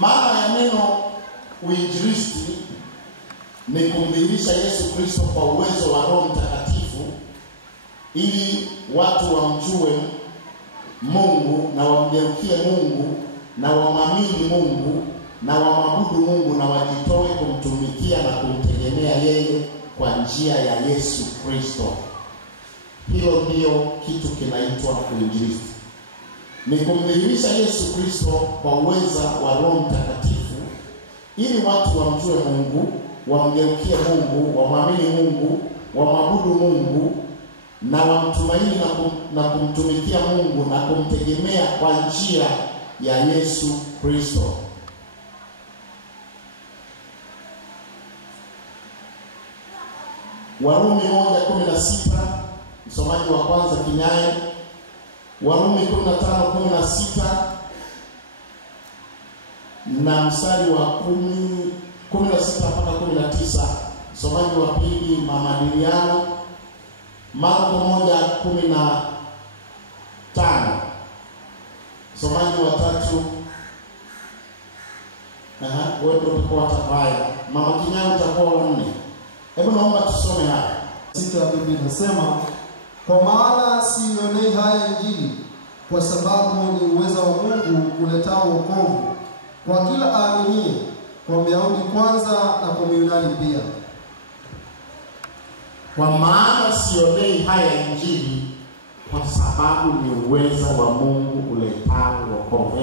Maana ya neno uinjilisti ni kumdhihirisha Yesu Kristo kwa uwezo wa Roho Mtakatifu ili watu wamjue Mungu na wamgeukie Mungu na wamwamini Mungu na wamwabudu Mungu na wajitoe kumtumikia na kumtegemea yeye kwa njia ya Yesu Kristo. Hilo ndio kitu kinaitwa uinjilisti. Ni kumdhihirisha Yesu Kristo kwa uweza wa Roho Mtakatifu ili watu wamjue Mungu, wamgeukie Mungu, wamwamini Mungu, wamwabudu Mungu na wamtumaini na kumtumikia Mungu na kumtegemea kwa njia ya Yesu Kristo. Warumi 1:16, msomaji wa kwanza kinyaye. Warumi 15:16 na mstari wa 16 mpaka 19, msomaji wa pili Mama Diliano. Marko 1:15, msomaji wa tatu wewe utakuwa tafaya. Mama Kinyango utakuwa wa 4. Hebu naomba tusome hapa. 6 ya Biblia inasema, kwa maana sionei haya Injili, kwa sababu ni uwezo wa Mungu uletao wokovu kwa kila aaminie, kwa Myahudi kwanza na kwa Myunani pia. Kwa maana sionei haya Injili, kwa sababu ni uwezo wa Mungu uletao wokovu.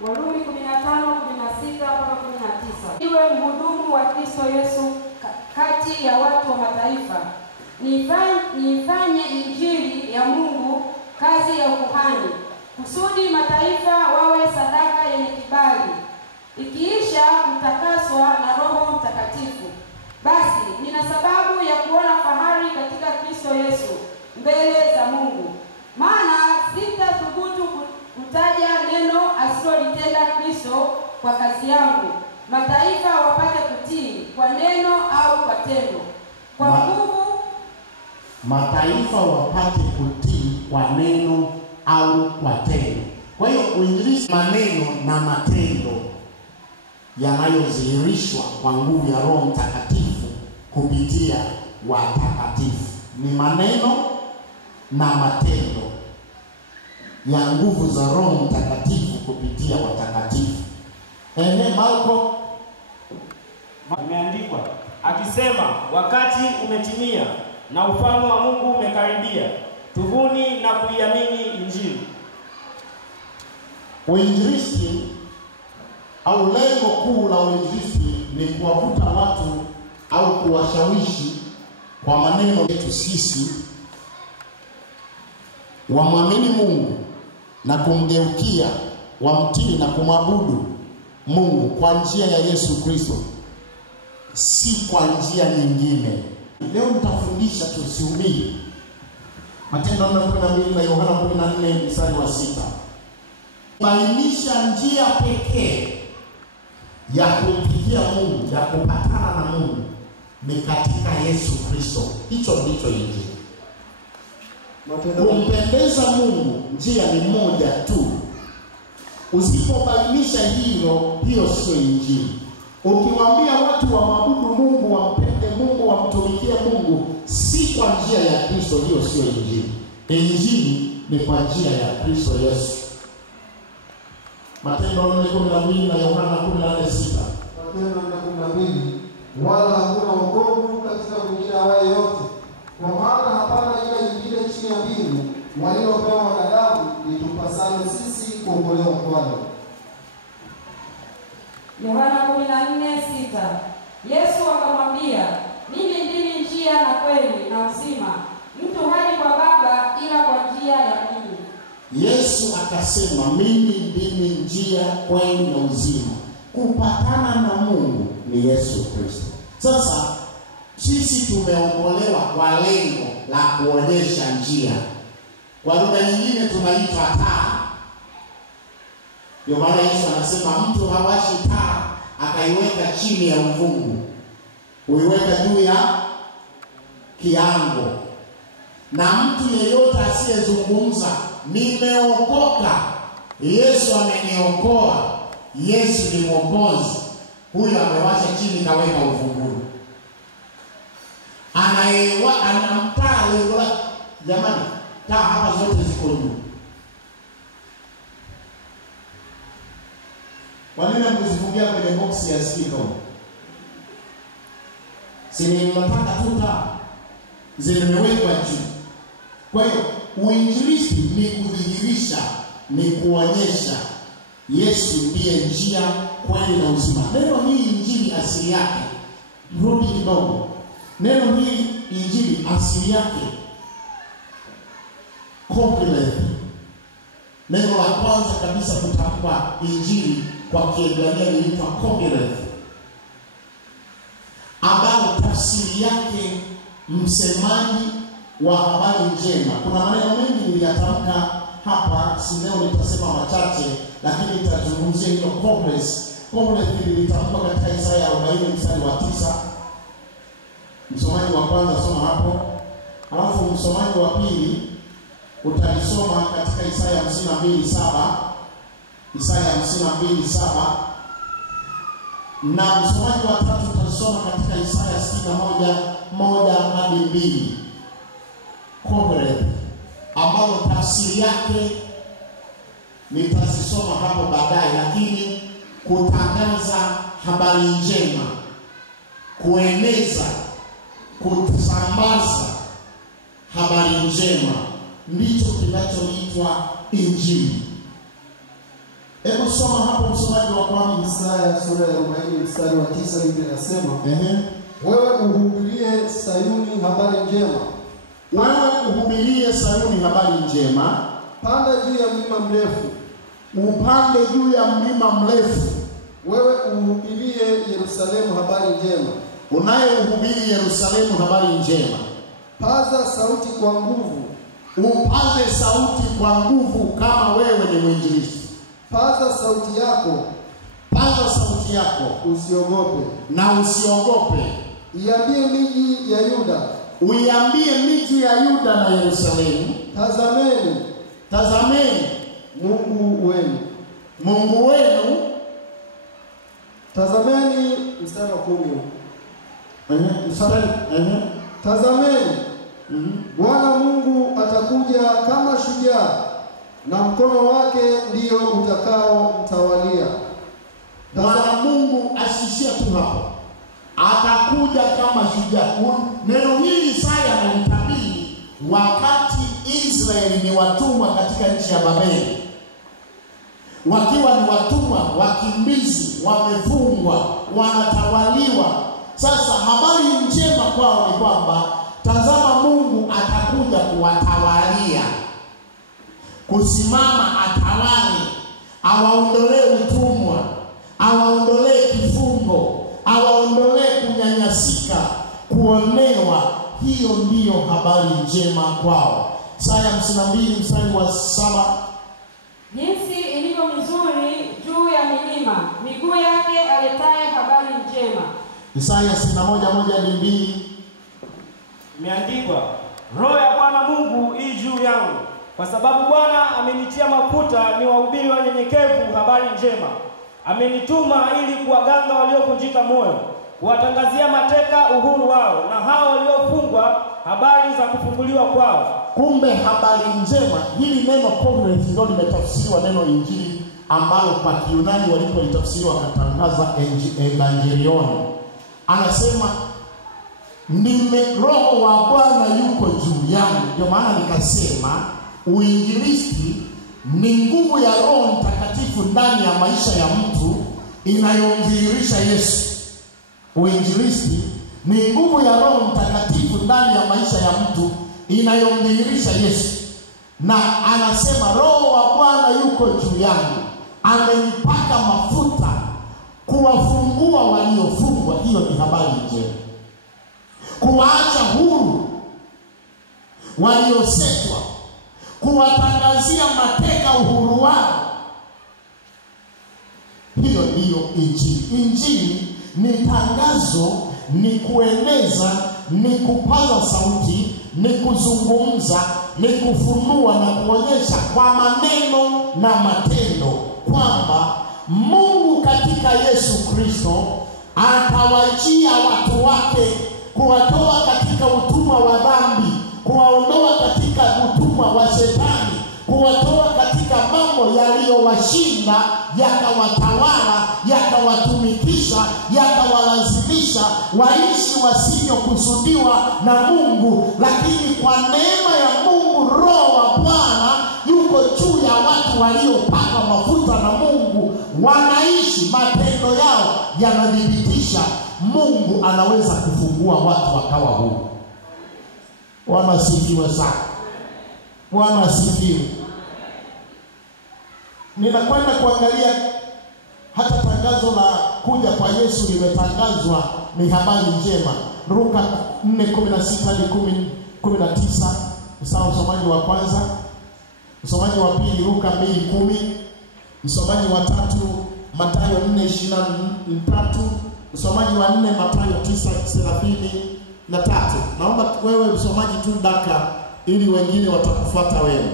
Warumi 15:16 mpaka 19. Iwe mhudumu wa Kristo Yesu kati ya watu wa mataifa, nifanye Injili ya Mungu kazi ya ukuhani, kusudi mataifa wawe sadaka yenye kibali, ikiisha kutakaswa na Roho Mtakatifu. Basi nina sababu ya kuona fahari katika Kristo Yesu mbele za Mungu, maana sitathubutu kutaja neno asilolitenda Kristo kwa kazi yangu, mataifa wapate kutii kwa neno au kwa tendo, kwa nguvu. Mataifa wapate kutii kwa neno au kwa tendo. Kwa hiyo uinjilisti, maneno na matendo yanayodhihirishwa kwa nguvu ya Roho Mtakatifu kupitia watakatifu. Ni maneno na matendo ya nguvu za Roho Mtakatifu kupitia watakatifu. Marko imeandikwa akisema, wakati umetimia na ufalme wa Mungu umekaribia, tubuni na kuiamini Injili. Uinjilisti au lengo kuu la uinjilisti ni kuwavuta watu au kuwashawishi kwa maneno yetu sisi wamwamini Mungu na kumgeukia, wamtii na kumwabudu Mungu kwa njia ya Yesu Kristo, si kwa njia nyingine. Leo nitafundisha tusiumie. Matendo 12 na Yohana 14 mstari wa 6. Bainisha njia pekee ya kumfikia Mungu, ya kupatana na Mungu ni katika Yesu Kristo. Hicho ndicho Injili. Kumpendeza Mungu, njia ni moja tu. Usipobainisha hilo, hiyo sio Injili. Ukiwaambia watu wamwabudu Mungu, wampende Mungu, wamtumikie Mungu, si kwa njia ya Kristo, hiyo sio Injili. Injili ni kwa njia ya Kristo Yesu. Matendo 4:12 na Yohana 14:6. Matendo 4:12, wala hakuna wokovu katika mwingine awaye yote, kwa maana hapana jina jingine chini ya mbingu walilopewa wanadamu litupasalo sisi kuokolewa kwalo. Yohana 14:6. Yesu akamwambia, mimi ndimi njia na kweli na uzima, mtu haji kwa Baba ila kwa njia ya mimi. Yesu akasema, mimi ndimi njia, kweli na uzima. Kupatana na Mungu ni Yesu Kristo. Sasa sisi tumeokolewa kwa lengo la kuonyesha njia. Kwa lugha nyingine tunaitwa taa. Ndio maana Yesu anasema mtu hawashi taa akaiweka chini ya uvungu, huiweka juu ya kiango. Na mtu yeyote asiyezungumza nimeokoka, Yesu ameniokoa, Yesu ni Mwokozi, huyo amewasha chini kaweka ufunguni. Anamtaa lengo la jamani, taa hapa zote ziko juu. Kwa nini mkuzifungia kwenye box ya speaker? Sisi tunataka tu taa zimewekwa juu. Kwa hiyo uinjilisti ni kudhihirisha, ni kuonyesha Yesu ndiye njia, kweli na uzima. Neno hili injili asili yake, rudi kidogo. Neno hili injili asili yake Kogileth. Neno la kwanza kabisa kutamkwa injili kwa Kiebrania linaitwa Kogileth, ambao tafsiri yake msemaji wa habari njema. Kuna maneno mengi niliyatamka hapa, si leo nitasema machache, lakini nitazungumzia hilo Kogileth lilitamkwa katika Isaya 40 mstari wa 9. Msomaji wa kwanza soma hapo. Alafu msomaji wa pili utalisoma katika Isaya 52:7. Isaya 52:7. Na msomaji wa tatu utasoma katika Isaya 61:1-2. Kogileth, ambalo tafsiri yake nitasoma hapo baadaye, lakini kutangaza habari njema, kueneza, kusambaza habari njema, ndicho kinachoitwa injili. Hebu soma hapo msomaji wa kwanza. Isaya sura ya 40 mstari wa 9, Biblia inasema, wewe uhubirie Sayuni habari njema. Wewe uhubirie Sayuni habari njema. Panda juu ya mlima mrefu. Upande juu ya mlima mrefu. Wewe uhubirie Yerusalemu habari njema. Unayehubiri Yerusalemu habari njema. Paza sauti kwa nguvu. Upaze sauti kwa nguvu kama wewe ni mwinjilisti. Paza sauti yako. Paza sauti yako. Usiogope. Na usiogope. Iambie miji ya Yuda. Uiambie miji ya Yuda na Yerusalemu. Tazameni. Tazameni Mungu wenu. Mungu wenu. Tazameni mstari wa 10. Mstari. Tazameni. Bwana Mungu atakuja kama shujaa, na mkono wake ndio utakao mtawalia. Bwana Mungu asishia tu hapo, atakuja kama shujaa. Neno hili Isaya analitabiri wakati Israeli ni watumwa katika nchi ya Babeli, wakiwa ni watumwa, wakimbizi, wamefungwa, wanatawaliwa. Sasa habari njema kwao ni kwamba tazama, Mungu atakuja kuwatawalia, kusimama atawali, awaondolee utumwa, awaondolee kifungo, awaondolee kunyanyasika, kuonewa. Hiyo ndiyo habari njema kwao. Isaya 52 mstari wa 7. Jinsi ilivyo mzuri juu ya milima miguu yake aletaye habari njema. Isaya 61:1-2. Imeandikwa, Roho ya Bwana Mungu ii juu yangu, kwa sababu Bwana amenitia mafuta ni wahubiri wanyenyekevu habari njema. Amenituma ili kuwaganga waliovunjika moyo, kuwatangazia mateka uhuru wao, na hao waliofungwa habari za kufunguliwa kwao. Kumbe habari njema, hili neno Kogileth ndio limetafsiriwa neno injili, ambalo kwa Kiyunani walipolitafsiriwa wakatangaza evangelion. Anasema Roho wa Bwana yuko juu yangu. Ndio maana nikasema uinjilisti ni nguvu ya Roho Mtakatifu ndani ya maisha ya mtu inayomdhihirisha Yesu. Uinjilisti ni nguvu ya Roho Mtakatifu ndani ya maisha ya mtu inayomdhihirisha Yesu. Na anasema Roho wa Bwana yuko juu yangu, amenipaka mafuta kuwafungua waliofungwa. Hiyo ni habari njema. Kuwaacha huru waliosetwa, kuwatangazia mateka uhuru wao. Hiyo ndiyo injili. Injili ni tangazo, ni kueneza, ni kupaza sauti, ni kuzungumza, ni kufunua na kuonyesha kwa maneno na matendo kwamba Mungu katika Yesu Kristo atawajia watu wake kuwatoa katika utumwa wa dhambi, kuwaondoa katika utumwa wa shetani, kuwatoa katika mambo yaliyowashinda yakawatawala, yakawatumikisha, yakawalazimisha waishi wasivyokusudiwa na Mungu. Lakini kwa neema ya Mungu, Roho wa Bwana yuko juu ya watu waliopakwa mafuta na Mungu, wanaishi, matendo yao yanadhibitisha Mungu anaweza kufungua watu wakawa huru. Bwana asifiwe sana. Bwana asifiwe. Ninakwenda kuangalia hata tangazo la kuja kwa Yesu limetangazwa, ni habari njema. Luka 4:16 hadi 10:19. Sawa, msomaji wa kwanza. Msomaji wa pili Luka 2:10. Msomaji wa tatu Mathayo 4:23. Msomaji wa 4 Mathayo 9:33. Naomba wewe msomaji tu daka ili wengine watakufuata wewe.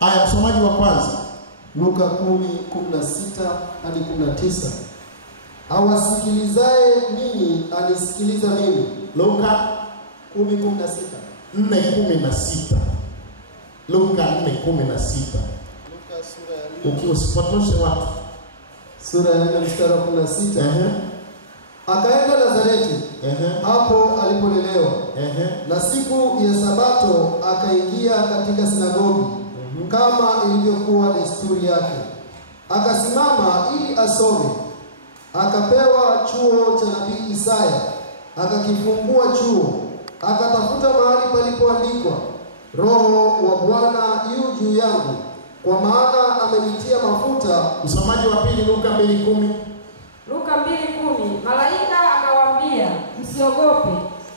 Aya, msomaji wa kwanza Luka 10:16 hadi 19. Awasikilizaye ninyi anisikiliza mimi. Luka 10:16. 4:16. Luka 4:16. Luka sura ya 4. Ukiusipotoshe watu. Sura ya 4 mstari wa 16. Akaenda Nazareti, hapo alipolelewa. Na siku ya Sabato akaingia katika sinagogi, kama ilivyokuwa desturi yake. Akasimama ili asome. Akapewa chuo cha nabii Isaya. Akakifungua chuo. Akatafuta mahali palipoandikwa, Roho wa Bwana yu juu yangu, kwa maana amenitia mafuta. Msomaji wa pili Luka 2:10. Luka 2:10. Malaika akawaambia, msiogope,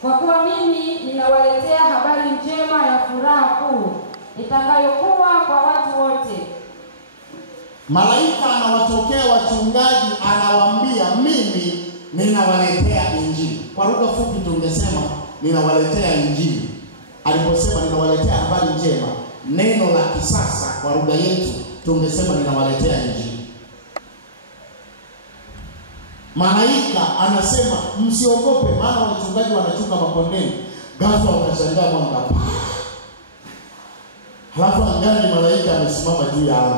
kwa kuwa mimi ninawaletea habari njema ya furaha kuu itakayokuwa kwa watu wote. Malaika anawatokea wachungaji, anawaambia mimi ninawaletea injili. Kwa lugha fupi tungesema ninawaletea injili. Aliposema ninawaletea habari njema, neno la kisasa kwa lugha yetu tungesema ninawaletea injili. Malaika anasema msiogope, maana wachungaji wanachuka mapondeni. Ghafla wakashangaa mwanga. Halafu angani malaika amesimama juu ya anga.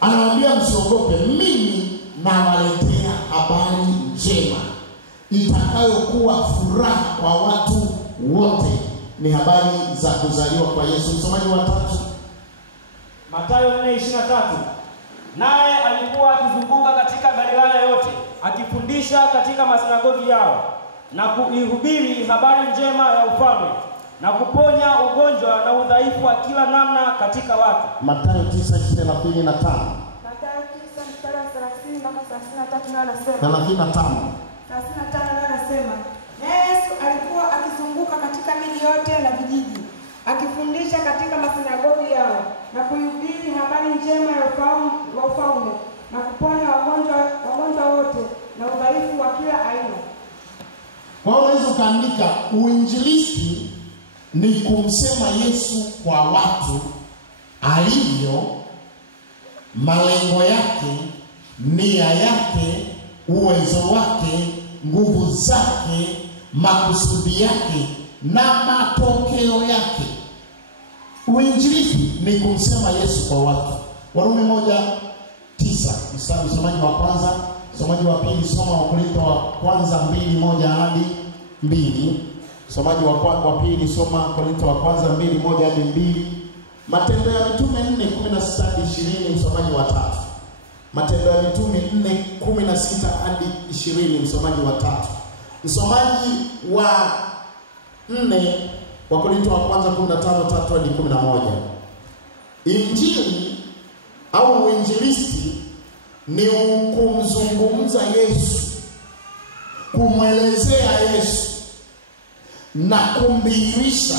Anawaambia msiogope, mimi nawaletea habari njema itakayokuwa furaha kwa watu wote. Ni habari za kuzaliwa kwa Yesu. Msomaji wa tatu Mathayo 4:23. Naye alikuwa akizunguka katika Galilaya yote, akifundisha katika masinagogi yao na kuihubiri habari njema ya ufalme na kuponya ugonjwa na udhaifu wa kila namna katika watu. Mathayo 9:35. Mathayo 9:30-33 anasema. 35 anasema, naye Yesu alikuwa akizunguka katika miji yote na vijiji, akifundisha katika masinagogi yao na kuhubiri habari njema ya ufalme na kuponya wagonjwa wote na udhaifu wa kila aina. Kwa hiyo unaweza ukaandika uinjilisti ni kumsema Yesu kwa watu alivyo, malengo yake, nia yake, uwezo wake, nguvu zake, makusudi yake na matokeo yake. Uinjilisti ni kumsema Yesu kwa watu. Warumi 1:9. Msomaji wa kwanza, msomaji wa pili soma Wakorintho wa kwanza 2:1 hadi 2. Msomaji wa pili soma Wakorintho wa kwanza 2:1 hadi 2. Matendo ya Mitume 4:16 hadi 20. Msomaji wa tatu. Matendo ya Mitume 4:16 hadi 20. Msomaji wa tatu. Msomaji wa 4 Wakorintho wa kwanza 15:3 hadi 11. Injili au uinjilisti ni kumzungumza Yesu, kumwelezea Yesu na kumdhihirisha,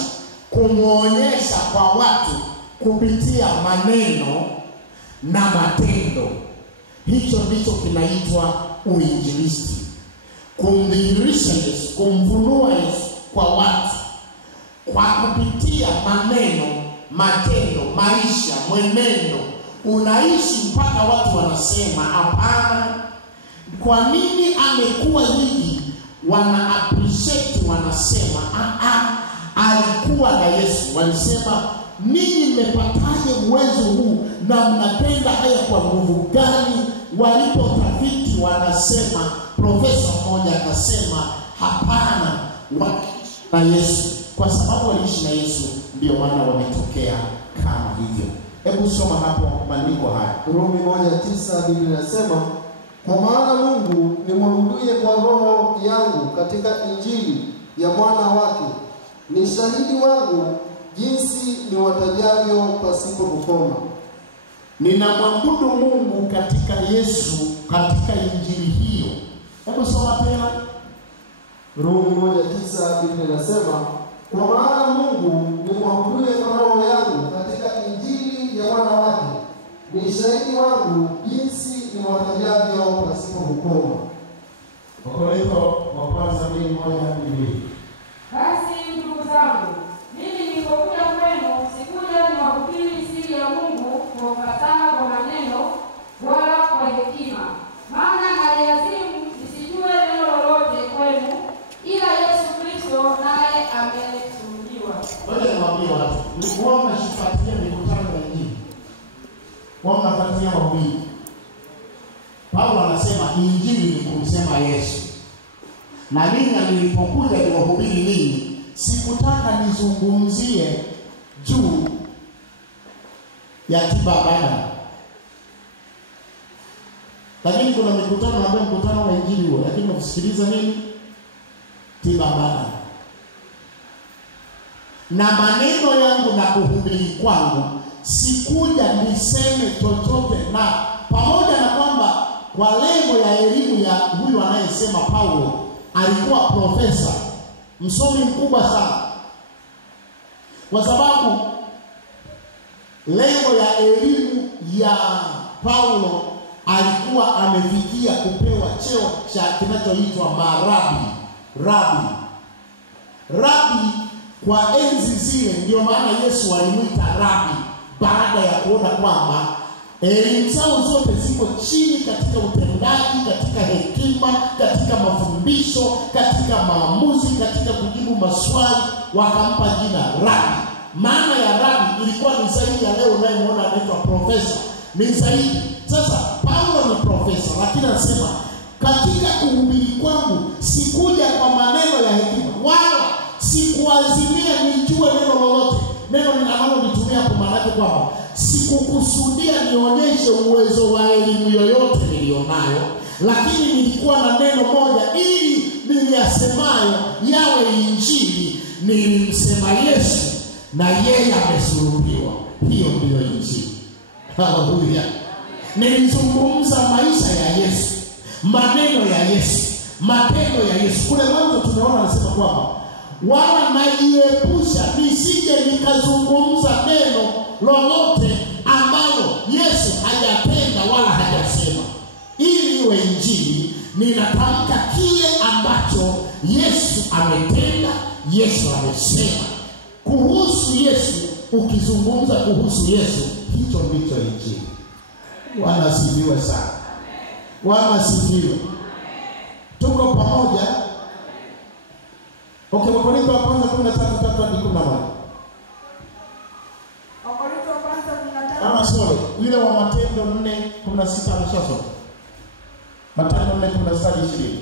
kumwonyesha kwa watu kupitia maneno na matendo. Hicho ndicho kinaitwa uinjilisti. Kumdhihirisha Yesu, kumfunua Yesu kwa watu kwa kupitia maneno, matendo, maisha, mwenendo, unaishi mpaka watu wanasema hapana, kwa nini amekuwa hivi? Wana appreciate, wanasema alikuwa na Yesu. Walisema ninyi mmepataje uwezo huu na mnatenda haya kwa nguvu gani? Walipotafiti wanasema, profesa mmoja akasema hapana, waliishi na Yesu. Kwa sababu waliishi na Yesu ndio maana wametokea kama hivyo. Hebu soma hapo maandiko haya. Rumi 1:9 Biblia inasema, kwa maana Mungu nimwabuduye kwa roho yangu katika injili ya mwana wake ni shahidi wangu jinsi niwatajavyo pasipo kukoma. Ninamwabudu Mungu katika Yesu, katika injili hiyo. Hebu soma tena. Rumi 1:9 Biblia inasema, kwa maana Mungu nimwabuduye kwa roho yangu katika injili ya mwana wake ni shahidi wangu jinsi niwatajavyo pasipo kukoma. Wakorintho wa kwanza 2:1-2. Basi ndugu zangu, mimi nilipokuja kwenu sikuja niwahubiri siri ya Mungu kwa ufasaha wa maneno wala kwa hekima, maana naliazimu nisijue neno lolote kwenu ila Yesu Kristo naye amesulubiwa. Ngoja niwaambie watu, mlikuwa mnashikilia mikutano ya Injili, mnafuatia mahubiri. Paulo anasema injili ni kumsema Yesu. Na mimi nilipokuja niwahubiri ninyi, sikutaka nizungumzie juu ya tiba mbadala. Lakini kuna mikutano ambayo mkutano wa injili huo, lakini unasikiliza nini? Tiba mbadala. Na maneno yangu na kuhubiri kwangu sikuja niseme chochote, na pamoja na kwamba kwa lengo ya elimu ya huyu anayesema Paulo alikuwa profesa, msomi mkubwa sana, kwa sababu lengo ya elimu ya Paulo alikuwa amefikia kupewa cheo cha kinachoitwa marabi. Rabi kwa enzi zile, ndio maana Yesu alimwita rabi, baada ya kuona kwamba elimu zao zote ziko chini katika utendaji, katika hekima, katika mafundisho, katika maamuzi, katika kujibu maswali, wakampa jina rabi. Maana ya rabi ilikuwa ni zaidi ya leo unayemwona anaitwa profesa, ni zaidi. Sasa Paulo ni profesa, lakini anasema katika kuhubiri kwangu sikuja kwa maneno ya hekima, wala sikuazimia nijue neno lolote. Neno ninalolitumia kwa maana yake kwamba sikukusudia nionyeshe uwezo wa elimu yoyote nilionayo, lakini nilikuwa na neno moja, ili niliyasemayo yawe injili. Nilimsema Yesu na yeye amesulubiwa. Hiyo ndiyo injili. Haleluya. Nilizungumza maisha ya Yesu, maneno ya Yesu, matendo ya Yesu. Kule mwanzo tunaona anasema kwamba wala najiepusha nisije nikazungumza neno lolote ambalo Yesu hajatenda wala hajasema. Ili iwe injili, ninatamka kile ambacho Yesu ametenda, Yesu amesema. Kuhusu Yesu, ukizungumza kuhusu Yesu, hicho ndicho injili. Bwana asifiwe sana. Bwana asifiwe. Tuko pamoja. Okay, Wakorintho wa kwanza 13:3-11. Wakorintho wa kwanza 13. Ama sorry, ile wa Matendo 4:16 ameshasoma. Matendo 4:16-20.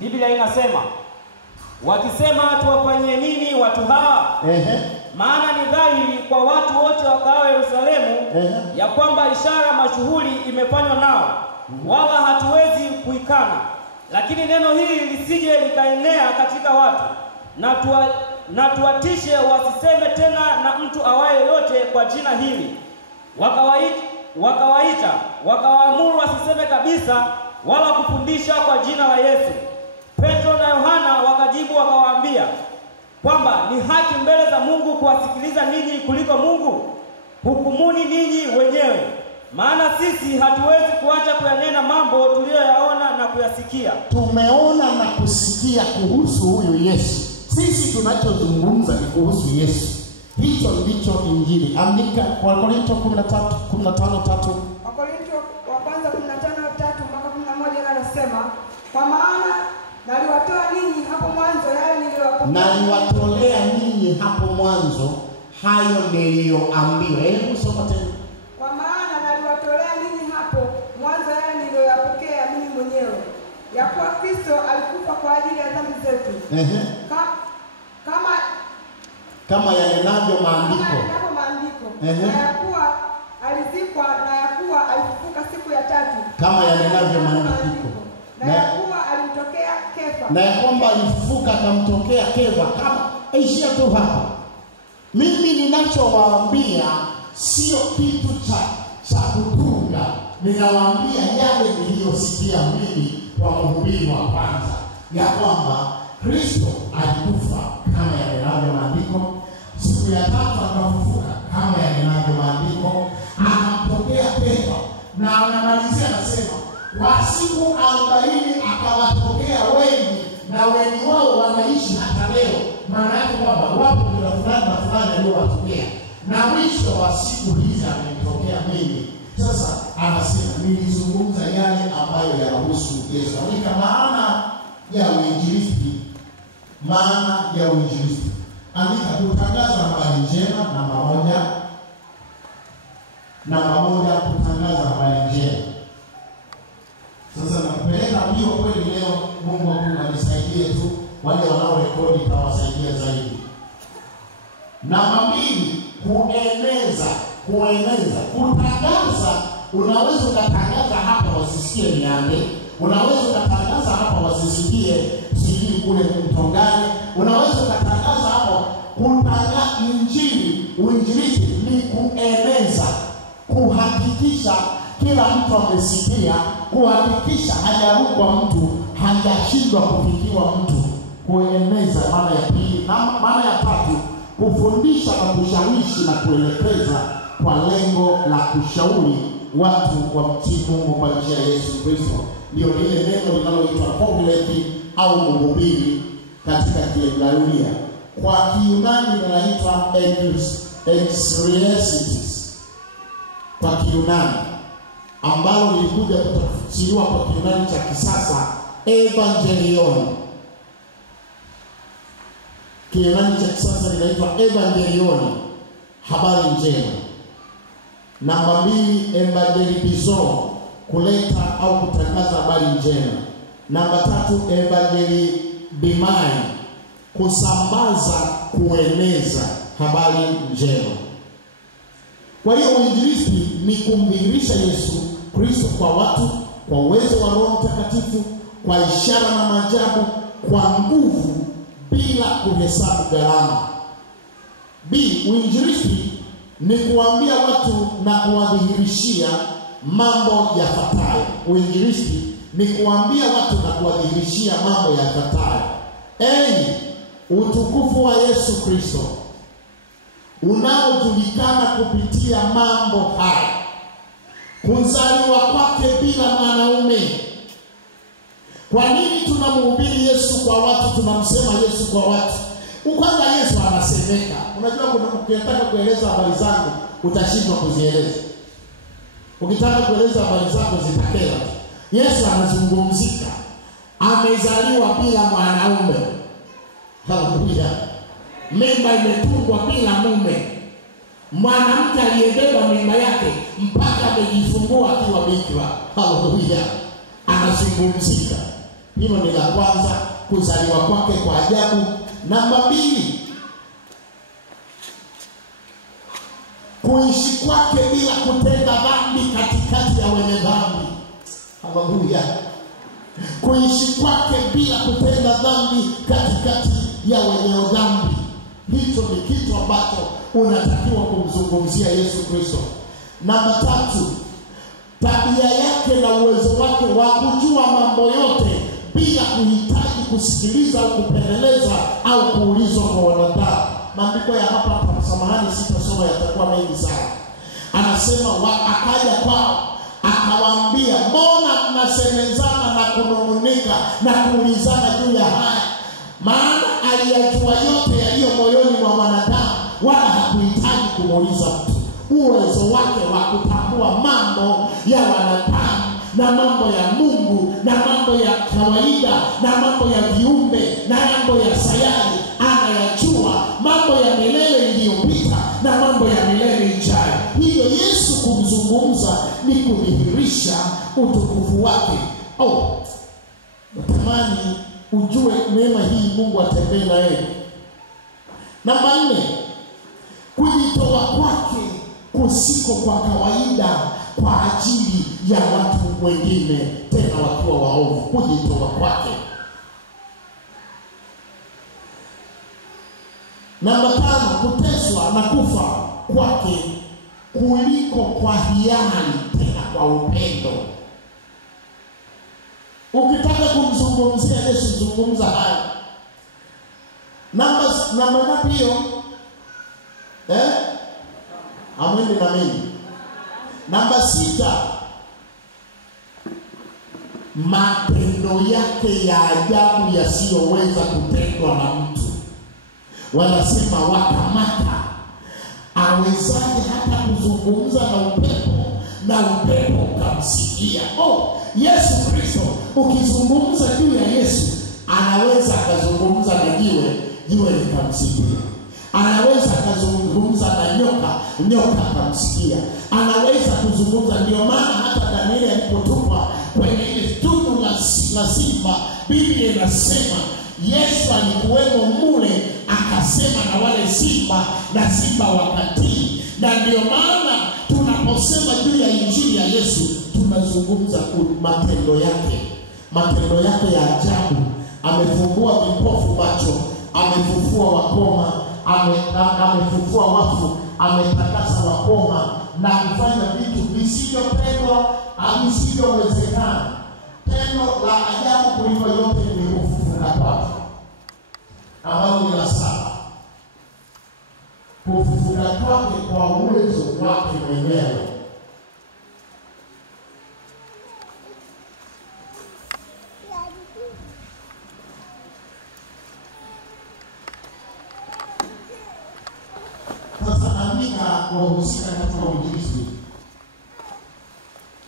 Biblia inasema, wakisema tuwafanyie nini watu hawa? Maana ni dhahiri kwa watu wote wakao Yerusalemu ya kwamba ishara mashuhuri imefanywa nao, wala hatuwezi kuikana. Lakini neno hili lisije likaenea katika watu, na tuwatishe wasiseme tena na mtu awaye yote kwa jina hili. Wakawaita wakawaamuru wasiseme kabisa wala kufundisha kwa jina la Yesu. Petro na Yohana wakajibu wakawaambia kwamba ni haki mbele za Mungu kuwasikiliza ninyi kuliko Mungu. Hukumuni ninyi wenyewe, maana sisi hatuwezi kuacha kuyanena mambo tuliyoyaona na kuyasikia. Tumeona na kusikia kuhusu huyu Yesu. Sisi tunachozungumza ni kuhusu Yesu. Hicho ndicho Injili. Andika Wakorintho 15:3. Wakorintho wa kwanza 15:3 mpaka 11 anasema, kwa maana naliwatoa ninyi hapo mwanzo yale niliyowapokea. Naliwatolea ninyi hapo mwanzo hayo niliyoambiwa. Hebu soma tena. Kwa maana naliwatolea ninyi hapo mwanzo yale niliyoyapokea mimi mwenyewe, ya kuwa Kristo alikufa kwa ajili ya dhambi zetu. Kama yanenavyo maandiko. Na ya kuwa alizikwa, na ya kuwa alifufuka siku ya tatu. Kama yanenavyo maandiko. Na ya kuwa alimtokea Kefa. Na ya kwamba alifufuka akamtokea Kefa. Kama ishia tu hapa. Mimi ninachowaambia sio kitu cha kutunga. Ninawaambia yale niliyosikia mimi kwa mhubiri wa kwanza, ya kwamba Kristo alikufa kama yanenavyo maandiko, siku ya tatu akafufuka kama yanenavyo maandiko, akamtokea Kefa, na anamalizia anasema kwa siku 40 akawatokea wengi, na wengi wao wanaishi hata leo. Maana yake kwamba wapo bila fulani na fulani aliyowatokea, na mwisho wa siku hizi amenitokea mimi. Sasa anasema nilizungumza yale ambayo yanahusu Yesu. Andika maana ya uinjilisti. Maana ya uinjilisti. Andika kutangaza habari njema. Namba moja, kutangaza habari njema. Sasa nakupeleka hiyo kweli leo. Mungu anisaidie tu, wale wanaorekodi tawasaidia zaidi. Namba mbili, kueneza. Kutangaza, unaweza ukatangaza hapa wasisikie Miande, unaweza ukatangaza hapa wasisikie sijui kule Mtongani, unaweza ukatangaza hapa. Kutangaza Injili, uinjilisti ni kueneza, kuhakikisha kila mtu amesikia, kuhakikisha hajarukwa mtu, hajashindwa kufikiwa mtu. Kueneza maana ya pili. Na maana ya tatu, kufundisha na kushawishi na kuelekeza kwa lengo la kushauri watu wamtii Mungu kwa njia ya Yesu Kristo. Ndio lile neno linaloitwa prophet au mhubiri katika Kiebrania. Kwa Kiyunani linaitwa exegesites kwa Kiyunani, ambalo lilikuja kutafsiriwa kwa Kiyunani cha kisasa evangelion. Kiyunani cha kisasa linaitwa evangelion, habari njema. Namba mbili, evangelizo, kuleta au kutangaza habari njema. Namba tatu, evangelidimai, kusambaza, kueneza habari njema. Kwa hiyo uinjilisti ni kumdhihirisha Yesu Kristo kwa watu kwa uwezo wa Roho Mtakatifu, kwa ishara na maajabu, kwa nguvu, bila kuhesabu gharama. B, uinjilisti ni kuambia watu na kuwadhihirishia mambo yafuatayo. Uinjilisti ni kuambia watu na kuwadhihirishia mambo yafuatayo. A, utukufu wa Yesu Kristo unaojulikana kupitia mambo haya: kuzaliwa kwake bila mwanaume. Kwa nini tunamhubiri Yesu kwa watu, tunamsema Yesu kwa watu? Kwanza Yesu anasemeka. Unajua ukitaka kueleza habari zangu utashindwa kuzieleza. Ukitaka kueleza habari zako zitakera. Yesu anazungumzika. Amezaliwa bila mwanaume. Haleluya. Mimba imetungwa bila mume. Mwanamke aliyebeba mimba yake mpaka amejifungua akiwa bikira. Haleluya. Anazungumzika. Hilo ni la kwanza, kuzaliwa kwake kwa ajabu. Namba mbili, kuishi kwake bila kutenda dhambi katikati ya wenye dhambi. Haleluya. Kuishi kwake bila kutenda dhambi katikati ya wenye dhambi. Hicho ni kitu ambacho unatakiwa kumzungumzia Yesu Kristo. Namba tatu, tabia yake na uwezo wake wa kujua mambo yote bila kuhitaji kusikiliza au kupeleleza au kuulizwa kwa wanadamu. Maandiko ya hapa samahani sitasoma, yatakuwa mengi sana. Anasema akaja kwao akawaambia, mbona mnasemezana na kunung'unika na kuulizana juu ya haya? Maana aliyajua yote yaliyo moyoni mwa wanadamu, wala kumuuliza mtu. Uwezo wake wa kutambua mambo ya wanadamu na mambo ya Mungu na mambo ya kawaida na mambo ya viumbe na mambo ya sayari, anayajua mambo ya milele iliyopita na mambo ya milele ijayo. Hivyo Yesu kumzungumza ni kudhihirisha utukufu wake. Natamani ujue neema hii Mungu atembee na yeye. Namba 4, kujitoa kwake kusiko kwa kawaida kwa ajili ya watu wengine, tena wakiwa waovu. Kujitoa kwake. Namba 5, kuteswa na kufa kwake kuliko kwa hiari, tena kwa upendo. Ukitaka kumzungumzia Yesu, zungumza haya. Namba ngapi hiyo? Amini na mimi. Namba 6, matendo yake ya ajabu yasiyoweza kutendwa na mtu. Wanasema wakamata, awezaje hata kuzungumza na upepo na upepo ukamsikia? Yesu Kristo, ukizungumza juu ya Yesu, anaweza akazungumza na jiwe likamsikia. Anaweza akazungumza na nyoka akamsikia. Anaweza kuzungumza. Ndio maana hata Danieli alipotupwa kwenye ile tundu la simba, Biblia inasema Yesu alikuwemo mule, akasema na wale simba, na simba wakatii. Na ndio maana tunaposema juu ya injili ya Yesu, tunazungumza matendo yake ya ajabu. Amefungua vipofu macho, amefufua wakoma, amefufua wafu, ametakasa wakoma na kufanya vitu visivyopendwa au visivyowezekana. Tendo la ajabu kuliko yote ni kufufuka kwake, ambalo ni la 7. Kufufuka kwake kwa uwezo wake mwenyewe. Sasa andika wahusika katika uinjilisti.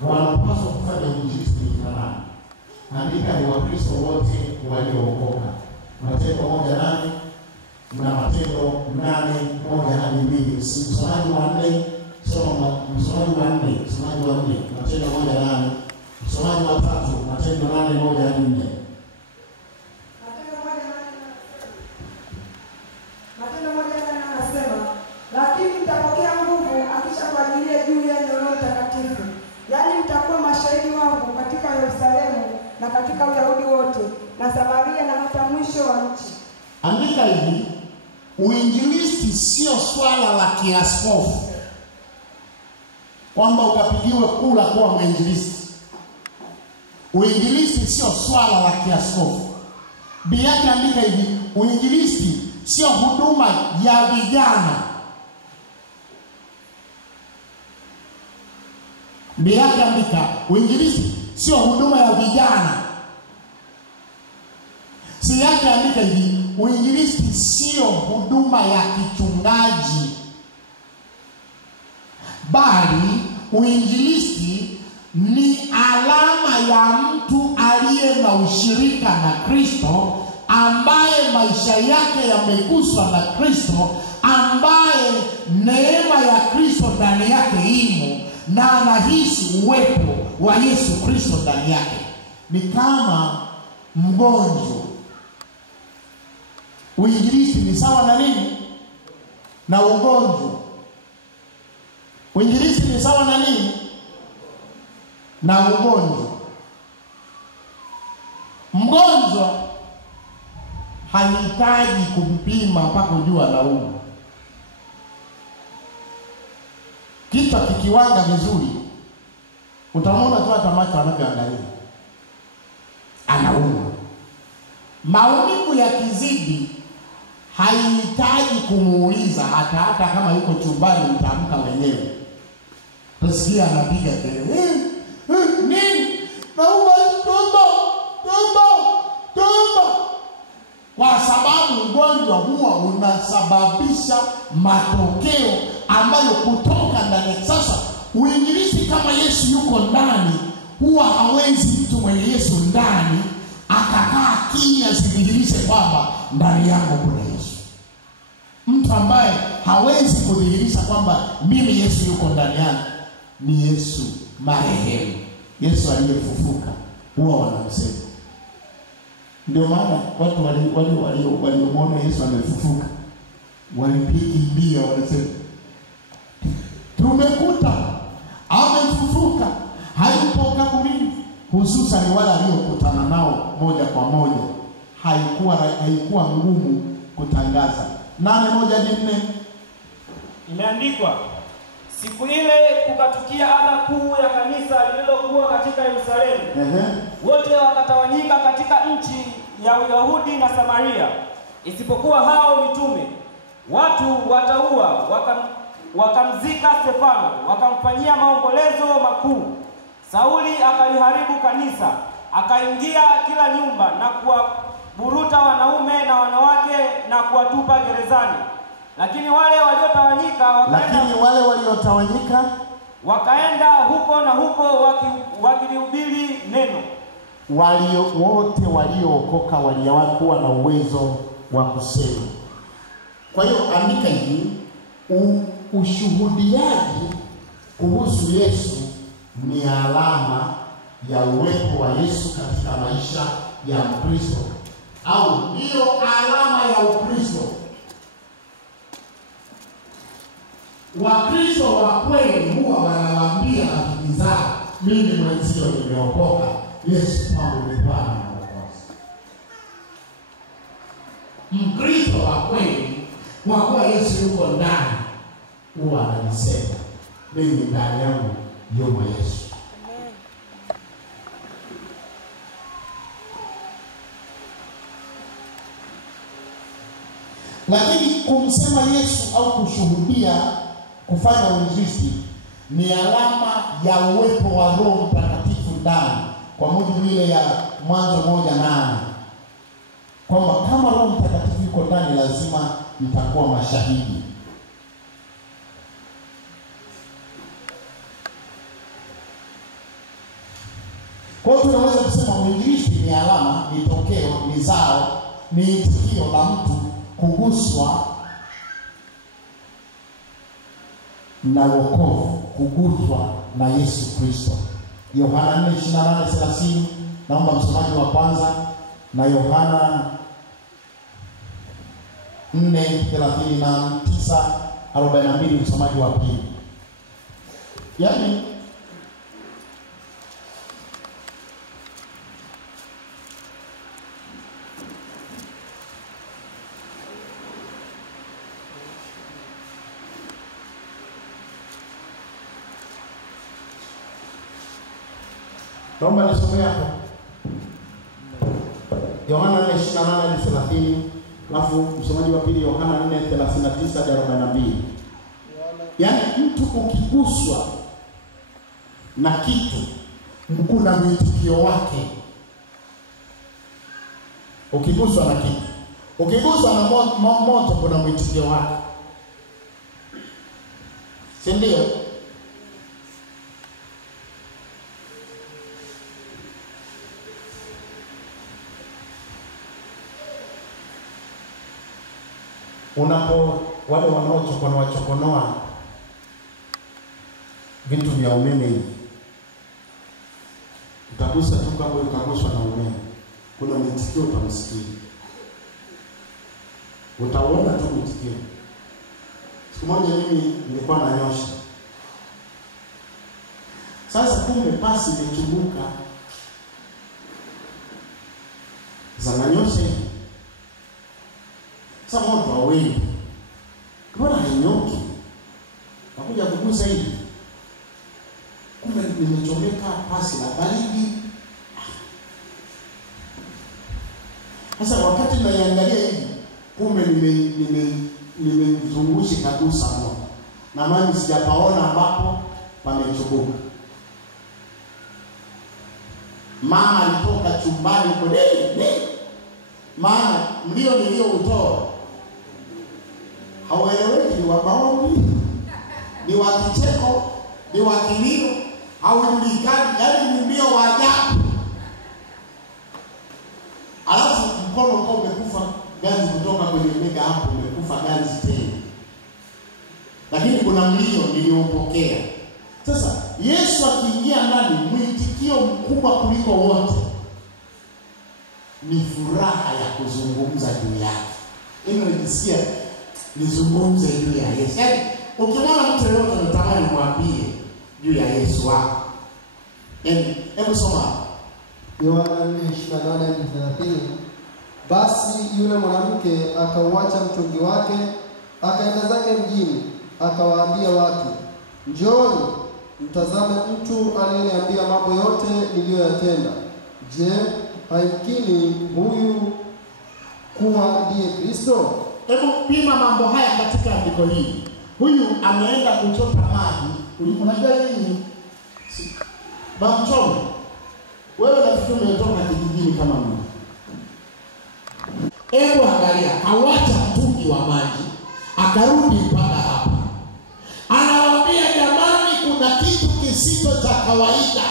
Wanapaswa kufanya uinjilisti na nani? Andika ni Wakristo wote waliookoka. Matendo 1:8 na Matendo 8:1-2. Msomaji wa 4, msomaji wa 4, Matendo 1:8. Msomaji wa 3, Matendo 8:1-4. Matendo 1:8 anasema, lakini mtapokea nguvu akisha kuajilia juu yenu Roho Mtakatifu. Yaani mtakuwa mashahidi wangu katika Yerusalemu na katika Uyahudi wote na Samaria na hata mwisho wa nchi. Andika hivi, uinjilisti sio swala la kiaskofu kwamba ukapigiwe kula kuwa mwinjilisti. Uinjilisti sio swala la kiaskofu. Biyake andika hivi, uinjilisti sio huduma ya vijana. Biyake andika, uinjilisti sio huduma ya vijana. Si yake andika hivi, uinjilisti sio huduma ya kichungaji, bali uinjilisti ni alama ya mtu aliye na ushirika na Kristo, ambaye maisha yake yameguswa na Kristo, ambaye neema ya Kristo ndani yake imo na anahisi uwepo wa Yesu Kristo ndani yake. Ni kama mgonjwa. Uinjilisti ni sawa na nini? Na ugonjwa. Uinjilisti ni sawa na nini? Na ugonjwa. Mgonjwa hahitaji kumpima mpaka kujua anaumwa. Kichwa kikiwanga vizuri, utamwona tu hata macho anavyoangalia, anaumwa. Maumivu yakizidi, haihitaji kumuuliza, hata kama yuko chumbani utamka mwenyewe. Tusikia anapiga kelele, nini? Nauma tumbo. kwa sababu ugonjwa huwa unasababisha matokeo ambayo kutoka ndani. Sasa uinjilisti kama Yesu yuko ndani, huwa hawezi mtu mwenye Yesu ndani akakaa kimya asidhihirishe kwamba ndani yangu kuna Yesu. Mtu ambaye hawezi kudhihirisha kwamba mimi Yesu yuko ndani yangu ni Yesu marehemu, Yesu aliyefufuka, huwa wanamsema. Ndio maana watu waliomwona Yesu amefufuka walipigimbia, wanasema tumekuta amefufuka, hayupo kaburini. Hususan wale waliokutana nao moja kwa moja, haikuwa ngumu kutangaza. 8:1-4 imeandikwa, siku ile kukatukia adha kuu ya kanisa lililokuwa katika Yerusalemu. Wote wakatawanyika katika nchi ya Uyahudi na Samaria, isipokuwa hao mitume. Watu wataua wakamzika Stefano, wakamfanyia maombolezo makuu. Sauli akaliharibu kanisa, akaingia kila nyumba na kuwaburuta wanaume na wanawake na kuwatupa gerezani. Lakini wale waliotawanyika wakaenda huko na huko wakilihubiri neno. Wote waliookoka waliakuwa na uwezo wa kusema. Kwa hiyo andika hivi, ushuhudiaji kuhusu Yesu ni alama ya uwepo wa Yesu katika maisha ya Mkristo, au ndio alama ya Ukristo. Wakristo wa kweli huwa wanawaambia rafiki zao, mimi mwenzio nimeokoka, Yesu kwangu ni Bwana na Mwokozi. Mkristo wa kweli, kwa kuwa Yesu yuko ndani, huwa anasema mimi ndani yangu yumo Yesu. Lakini kumsema Yesu au kushuhudia, kufanya uinjilisti ni alama ya uwepo wa Roho Mtakatifu ndani, kwa mujibu ile ya Mwanzo 1:8, kwamba kama Roho Mtakatifu yuko ndani lazima mtakuwa mashahidi. Kwa hiyo tunaweza kusema uinjilisti ni alama, ni tokeo, ni zao, ni itikio la mtu kuguswa na wokovu, kuguswa na Yesu Kristo. Yohana 4:28-30, naomba msomaji wa kwanza, na Yohana 4:39-42 msomaji wa pili. Yaani naomba nisome hapo Yohana 4:28-30, alafu msomaji wa pili Yohana 4:39-42. Yaani mtu ukiguswa na kitu, kuna mwitikio wake. Ukiguswa na kitu, ukiguswa na moto, kuna mwitikio wake, si ndio? Wale wanaochokonoa vitu vya umeme hivi, utagusa tu kama utaguswa na umeme, kuna mwitikio utamsikia, utaona tu mwitikio. Siku moja mimi nilikuwa nanyosha, sasa kumbe pasi imechumbuka, zananyosha hivi. Sasa moto hauendi, mbona hainyoki? Nakuja kugusa hivi, kumbe nimechomeka pasi la baridi. Sasa wakati naiangalia hivi, kumbe nimezungusha kagusa moto, na maana sijapaona ambapo pamechoboka. Mama alitoka chumbani kwa Maana mlio nilioutoa haueleweki, ni wa maombi, ni wa kicheko, ni wa kilio, haujulikani, yaani ni mlio wa ajabu. Alafu mkono uko umekufa ganzi kutoka kwenye mega hapo, umekufa ganzi tena. Lakini kuna mlio niliopokea. Sasa Yesu akiingia ndani, mwitikio mkubwa kuliko wote ni furaha ya kuzungumza juu yake. Hilo nilisikia nizungumze juu ya Yesu. Yaani ukimwona mtu yeyote unatamani mwambie juu ya Yesu wako. Hebu soma Yohana 4:28-30. Basi yule mwanamke akauacha mtungi wake, akaenda zake mjini, akawaambia watu, njooni mtazame mtu aliyeniambia mambo yote niliyoyatenda. Je, haimkini huyu kuwa ndiye Kristo? Hebu pima mambo haya katika andiko hili. Huyu ameenda kuchota maji. Unajua nini? Bamchoni. Wewe nafikiri umetoka kijijini kama mimi. Hebu angalia, kawacha mtungi wa maji, akarudi mpaka hapa. Anawaambia jamani, kuna kitu kisicho cha kawaida.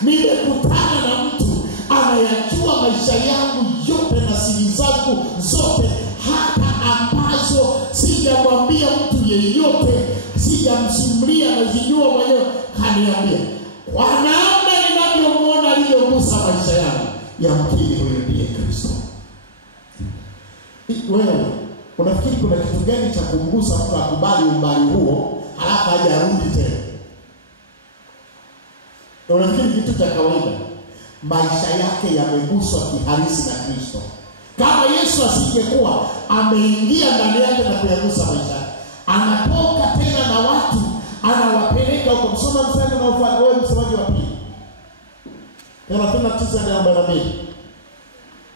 Nimekutana na mtu anayajua maisha yangu yote na siri zangu zote, hata ambazo sijamwambia mtu yeyote, sijamsimulia, nazijua mwenyewe. Kaniambia, kwa namna ninavyomuona aliyogusa maisha yangu, yamkini huyo ndiye Kristo. Wewe unafikiri kuna kitu gani cha kumgusa mtu akubali umbali huo halafu aje arudi tena? Unafikiri kitu cha kawaida? Maisha yake yameguswa kihalisi na Kristo. Kama Yesu asingekuwa ameingia ndani yake na kuyagusa maisha, anatoka tena na watu anawapeleka huko. Msoma mstari unaofuata, wewe msomaji wa pili. 39:42.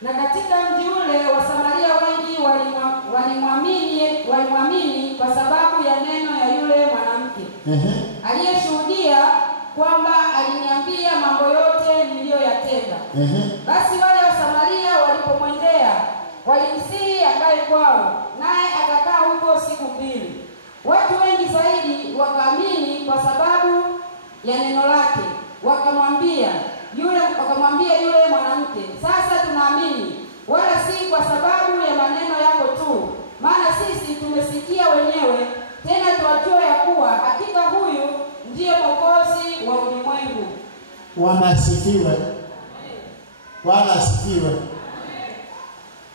Na katika mji ule Wasamaria wengi walimwamini kwa sababu ya neno ya yule mwanamke aliyeshuhudia kwamba aliniambia mambo yote niliyoyatenda. Basi wale Wasamaria walipomwendea, walimsihi akae kwao, naye akakaa huko siku 2. Watu wengi zaidi wakaamini kwa sababu ya neno lake. Wakamwambia yule mwanamke, sasa tunaamini, wala si kwa sababu ya maneno yako tu, maana sisi tumesikia wenyewe, tena tuwajua ya kuwa hakika huyu ndiye Mwokozi wa ulimwengu. Bwana asifiwe. Bwana asifiwe.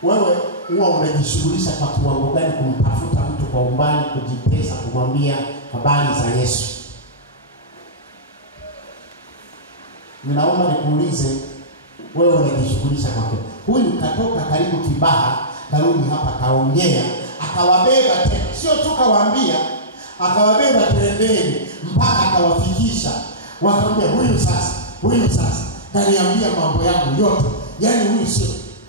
Wewe huwa unajishughulisha kwa kiwango gani kumtafuta mtu kwa umbali, kujipesa, kumwambia habari za Yesu? Ninaomba nikuulize, wewe unajishughulisha kwa kipi? Huyu katoka karibu Kibaha, karudi hapa, kaongea, akawabeba tena. Sio tu kawaambia, akawabeba twendeni mpaka akawafikisha. Wakamwambia, huyu sasa kaniambia mambo yangu yote. Yaani huyu sio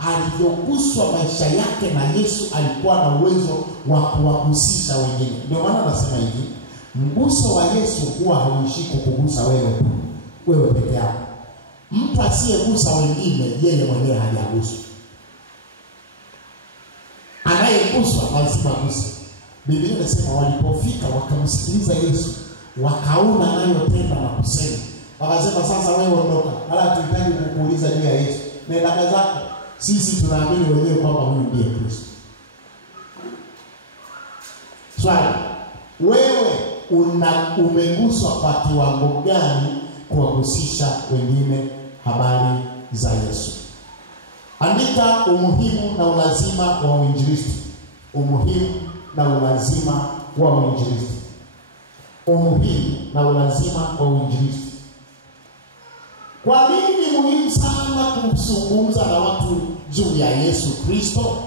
alivyoguswa maisha yake na Yesu, alikuwa na uwezo wa kuwagusisha wengine. Ndio maana nasema hivi, mguso wa Yesu huwa hauishi kukugusa wewe peke yako. Mtu asiyegusa wengine, yeye mwenyewe hajaguswa. Anayeguswa lazima aguse. Biblia inasema walipofika wakamsikiliza Yesu, wakaona anayotenda na kusema, wakasema, sasa wewe ondoka, wala tuhitaji kukuuliza juu ya Yesu. Nenda zako, sisi tunaamini wenyewe kwamba huyu ndiye Kristo. Swali, wewe umeguswa kwa kiwango gani kuwagusisha wengine habari za Yesu? Andika umuhimu na ulazima wa uinjilisti. Umuhimu na ulazima wa uinjilisti. Umuhimu na ulazima wa uinjilisti. Kwa nini ni muhimu sana kuzungumza na watu juu ya Yesu Kristo?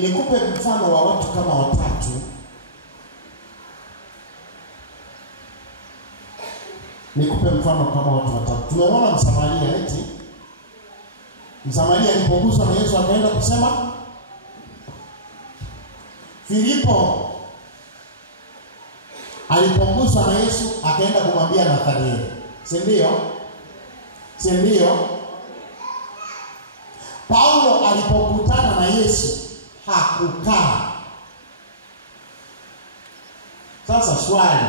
Nikupe mfano wa watu kama watatu. Tumeona Msamaria, eti Msamaria alipoguswa na Yesu akaenda kusema. Filipo alipoguswa na Yesu akaenda kumwambia Nathanieli. Si ndio? Si ndio? Paulo alipokutana na Yesu hakukaa. Sasa swali,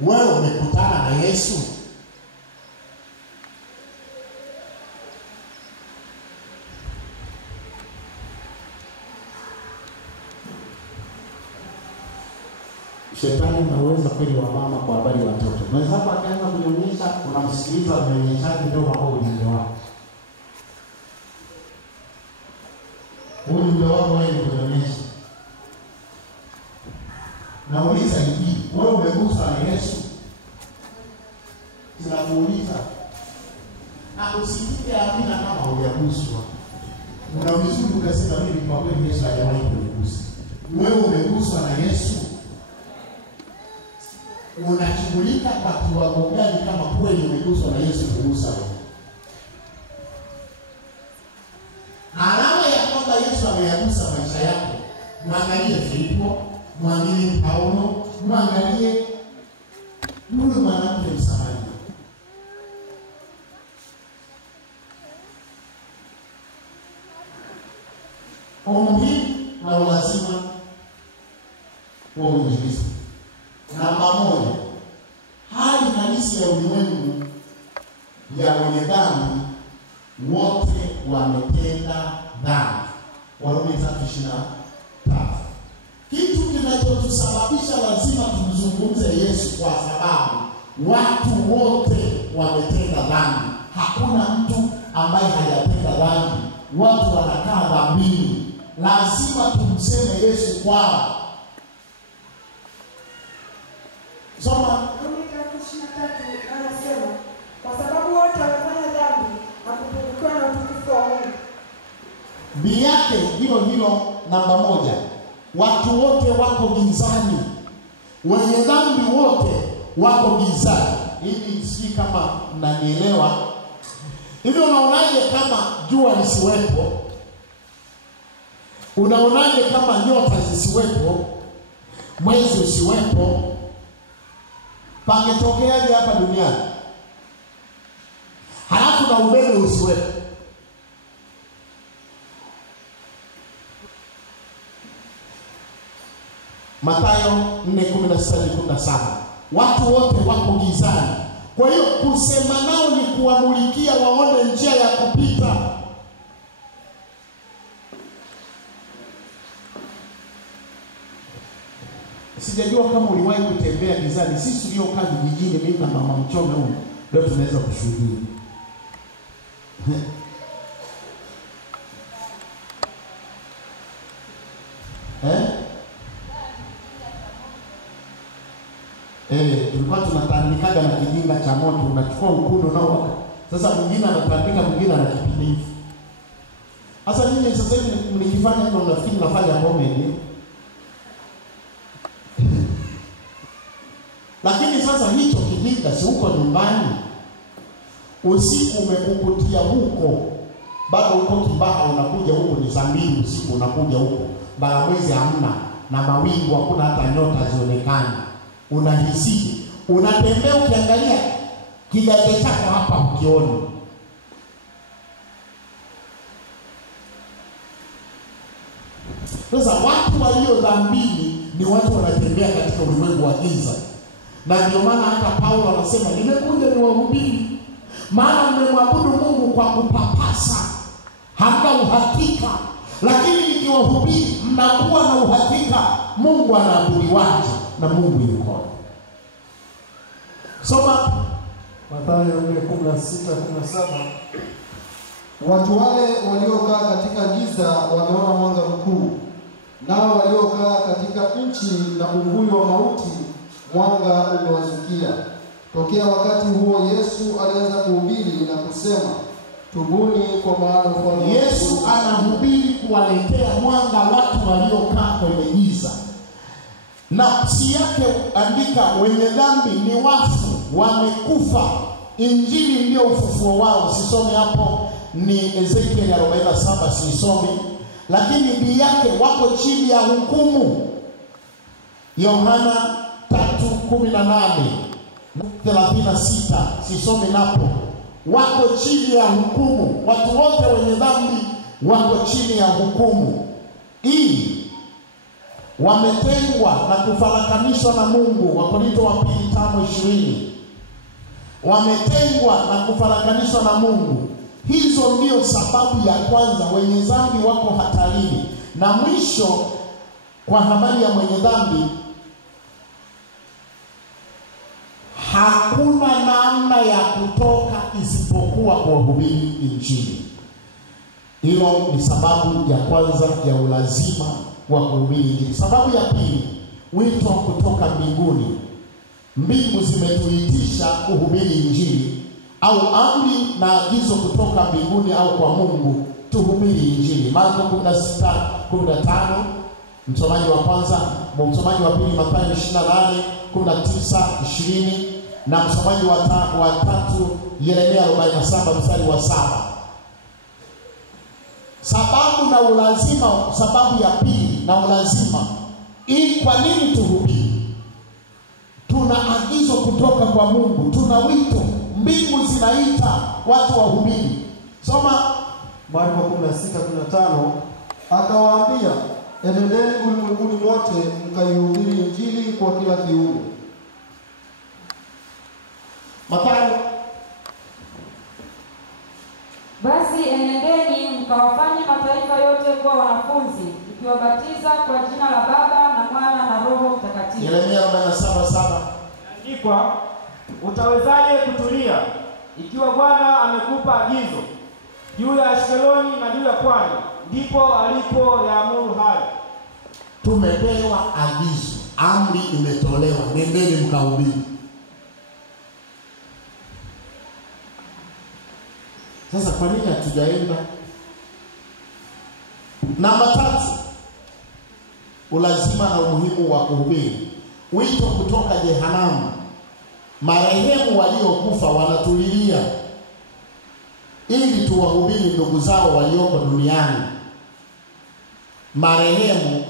wewe umekutana na Yesu? Shetani anaweza kweli wa mama kwa habari ya watoto. Mwenzako akaanza kunyonyesha, unamsikiliza mnyonyeshaji ndio wako ujumbe wako. Ujumbe wako wewe ni kunyonyesha. Nauliza hivi, wewe umeguswa na Yesu? Tunakuuliza. Na usikie amina kama hujaguswa. Unauliza ukasema mimi kwa kweli Yesu hajawahi kunigusa. Wewe umeguswa na Yesu? Unashughulika kwa kiwango gani kama kweli umeguswa na Yesu kugusa wewe? Alama ya kwamba Yesu ameyagusa maisha yako, mwangalie Filipo, mwangalie Paulo, mwangalie yule mwanamke Msamaria. Umuhimu na lazima wa uinjilisti. Namba moja, hali halisi ya ulimwengu ya wenye dhambi wote wametenda dhambi. Warumi 3:23. Kitu kinachotusababisha lazima tumzungumze Yesu kwa sababu watu wote wametenda dhambi. Hakuna mtu ambaye hajatenda dhambi. Watu wanakaa dhambini. Lazima tumseme Yesu kwao. Soma Warumi 3:23 anasema, kwa sababu wote wamefanya dhambi na kupungukiwa na utukufu wa Mungu. Bi yake hilo namba moja. Watu wote wako gizani. Wenye dhambi wote wako gizani. Hivi si kama mnanielewa? Hivi unaonaje kama jua lisiwepo? Unaonaje kama nyota zisiwepo? Mwezi usiwepo? Pangetokeaje hapa duniani? Halafu na umeme usiwepo. Mathayo 4:16-17. Watu wote wako gizani. Kwa hiyo kusema nao ni kuwamulikia waone njia ya kupita. Sijajua kama uliwahi kutembea gizani. Sisi tuliokaa vijijini, mimi na mama Mchome huyu, ndio tunaweza kushuhudia. Tulikuwa tunatandikaga na kijinga cha moto, unachukua ukundo nao. Sasa mwingine anatandika, mwingine anakipima hivi. Sasa nyinyi sasa hivi mlikifanya hivyo mnafikiri nafanya comedy. Lakini sasa hicho kijinga si uko nyumbani. Usiku umekukutia huko. Bado uko Kibaha unakuja huko ni saa 2 usiku unakuja huko. Baramwezi hamna na mawingu hakuna hata nyota zionekane. Unahisi, unatembea ukiangalia kigaje chako hapa ukiona. Sasa watu walio dhambini ni watu wanatembea katika ulimwengu wa giza. Na ndio maana hata Paulo anasema nimekuja niwahubiri, maana mmemwabudu Mungu kwa kupapasa, hamna uhakika. Lakini nikiwahubiri mnakuwa na uhakika Mungu anaabudiwaje na Mungu yuko. Soma Mathayo 4:16-17. Watu wale waliokaa katika giza wameona mwanga mkuu, nao waliokaa katika nchi na uvuli wa mauti mwanga umewazukia. Tokea wakati huo Yesu alianza kuhubiri na kusema, tubuni kwa maana ufalme. Yesu anahubiri kuwaletea mwanga watu waliokaa kwenye giza. Nafsi yake andika, wenye dhambi ni wafu, wamekufa. Injili ndio ufufuo wao. Sisome hapo, ni Ezekiel 47, sisomi. Lakini bi yake wako chini ya hukumu. Yohana 3 18:36, sisomi napo. Wako chini ya hukumu. Watu wote wenye dhambi wako chini ya hukumu. Hii wametengwa na kufarakanishwa na Mungu. Wakorintho wa 2:5-20. Wametengwa na kufarakanishwa na Mungu. Hizo ndio sababu ya kwanza, wenye dhambi wako hatarini. Na mwisho, kwa habari ya mwenye dhambi, hakuna namna ya kutoka isipokuwa kuhubiri Injili. Hilo ni sababu ya kwanza ya ulazima wa kuhubiri Injili. Sababu ya pili, wito kutoka mbinguni. Mbingu zimetuitisha kuhubiri Injili, au amri na agizo kutoka mbinguni au kwa Mungu tuhubiri Injili. Marko 16:15, msomaji wa kwanza. Msomaji wa pili Mathayo 28:19-20, na msomaji wa tatu Yeremia 47:7. Sababu na ulazima, sababu ya pili na ulazima. Ili kwa nini tuhubiri? Tuna agizo kutoka kwa Mungu, tuna wito, mbingu zinaita watu wahubiri. Soma Marko 16:15, akawaambia, enendeni ulimwenguni mote mkaihubiri Injili kwa kila kiumbe. Mathayo, basi enendeni mkawafanye mataifa yote kuwa wanafunzi, mkiwabatiza kwa jina la Baba na Mwana na Roho Mtakatifu. Yeremia 47:7. Andikwa, utawezaje kutulia ikiwa Bwana amekupa agizo juu ya Ashkeloni na juu ya pwani, ndipo alipo yaamuru hayo. Tumepewa agizo, amri imetolewa, nendeni mkahubiri. Sasa kwa nini hatujaenda? Namba 3, ulazima na umuhimu wa kuhubiri. Wito kutoka jehanamu. Marehemu waliokufa wanatulilia ili tuwahubiri ndugu zao walioko duniani. Marehemu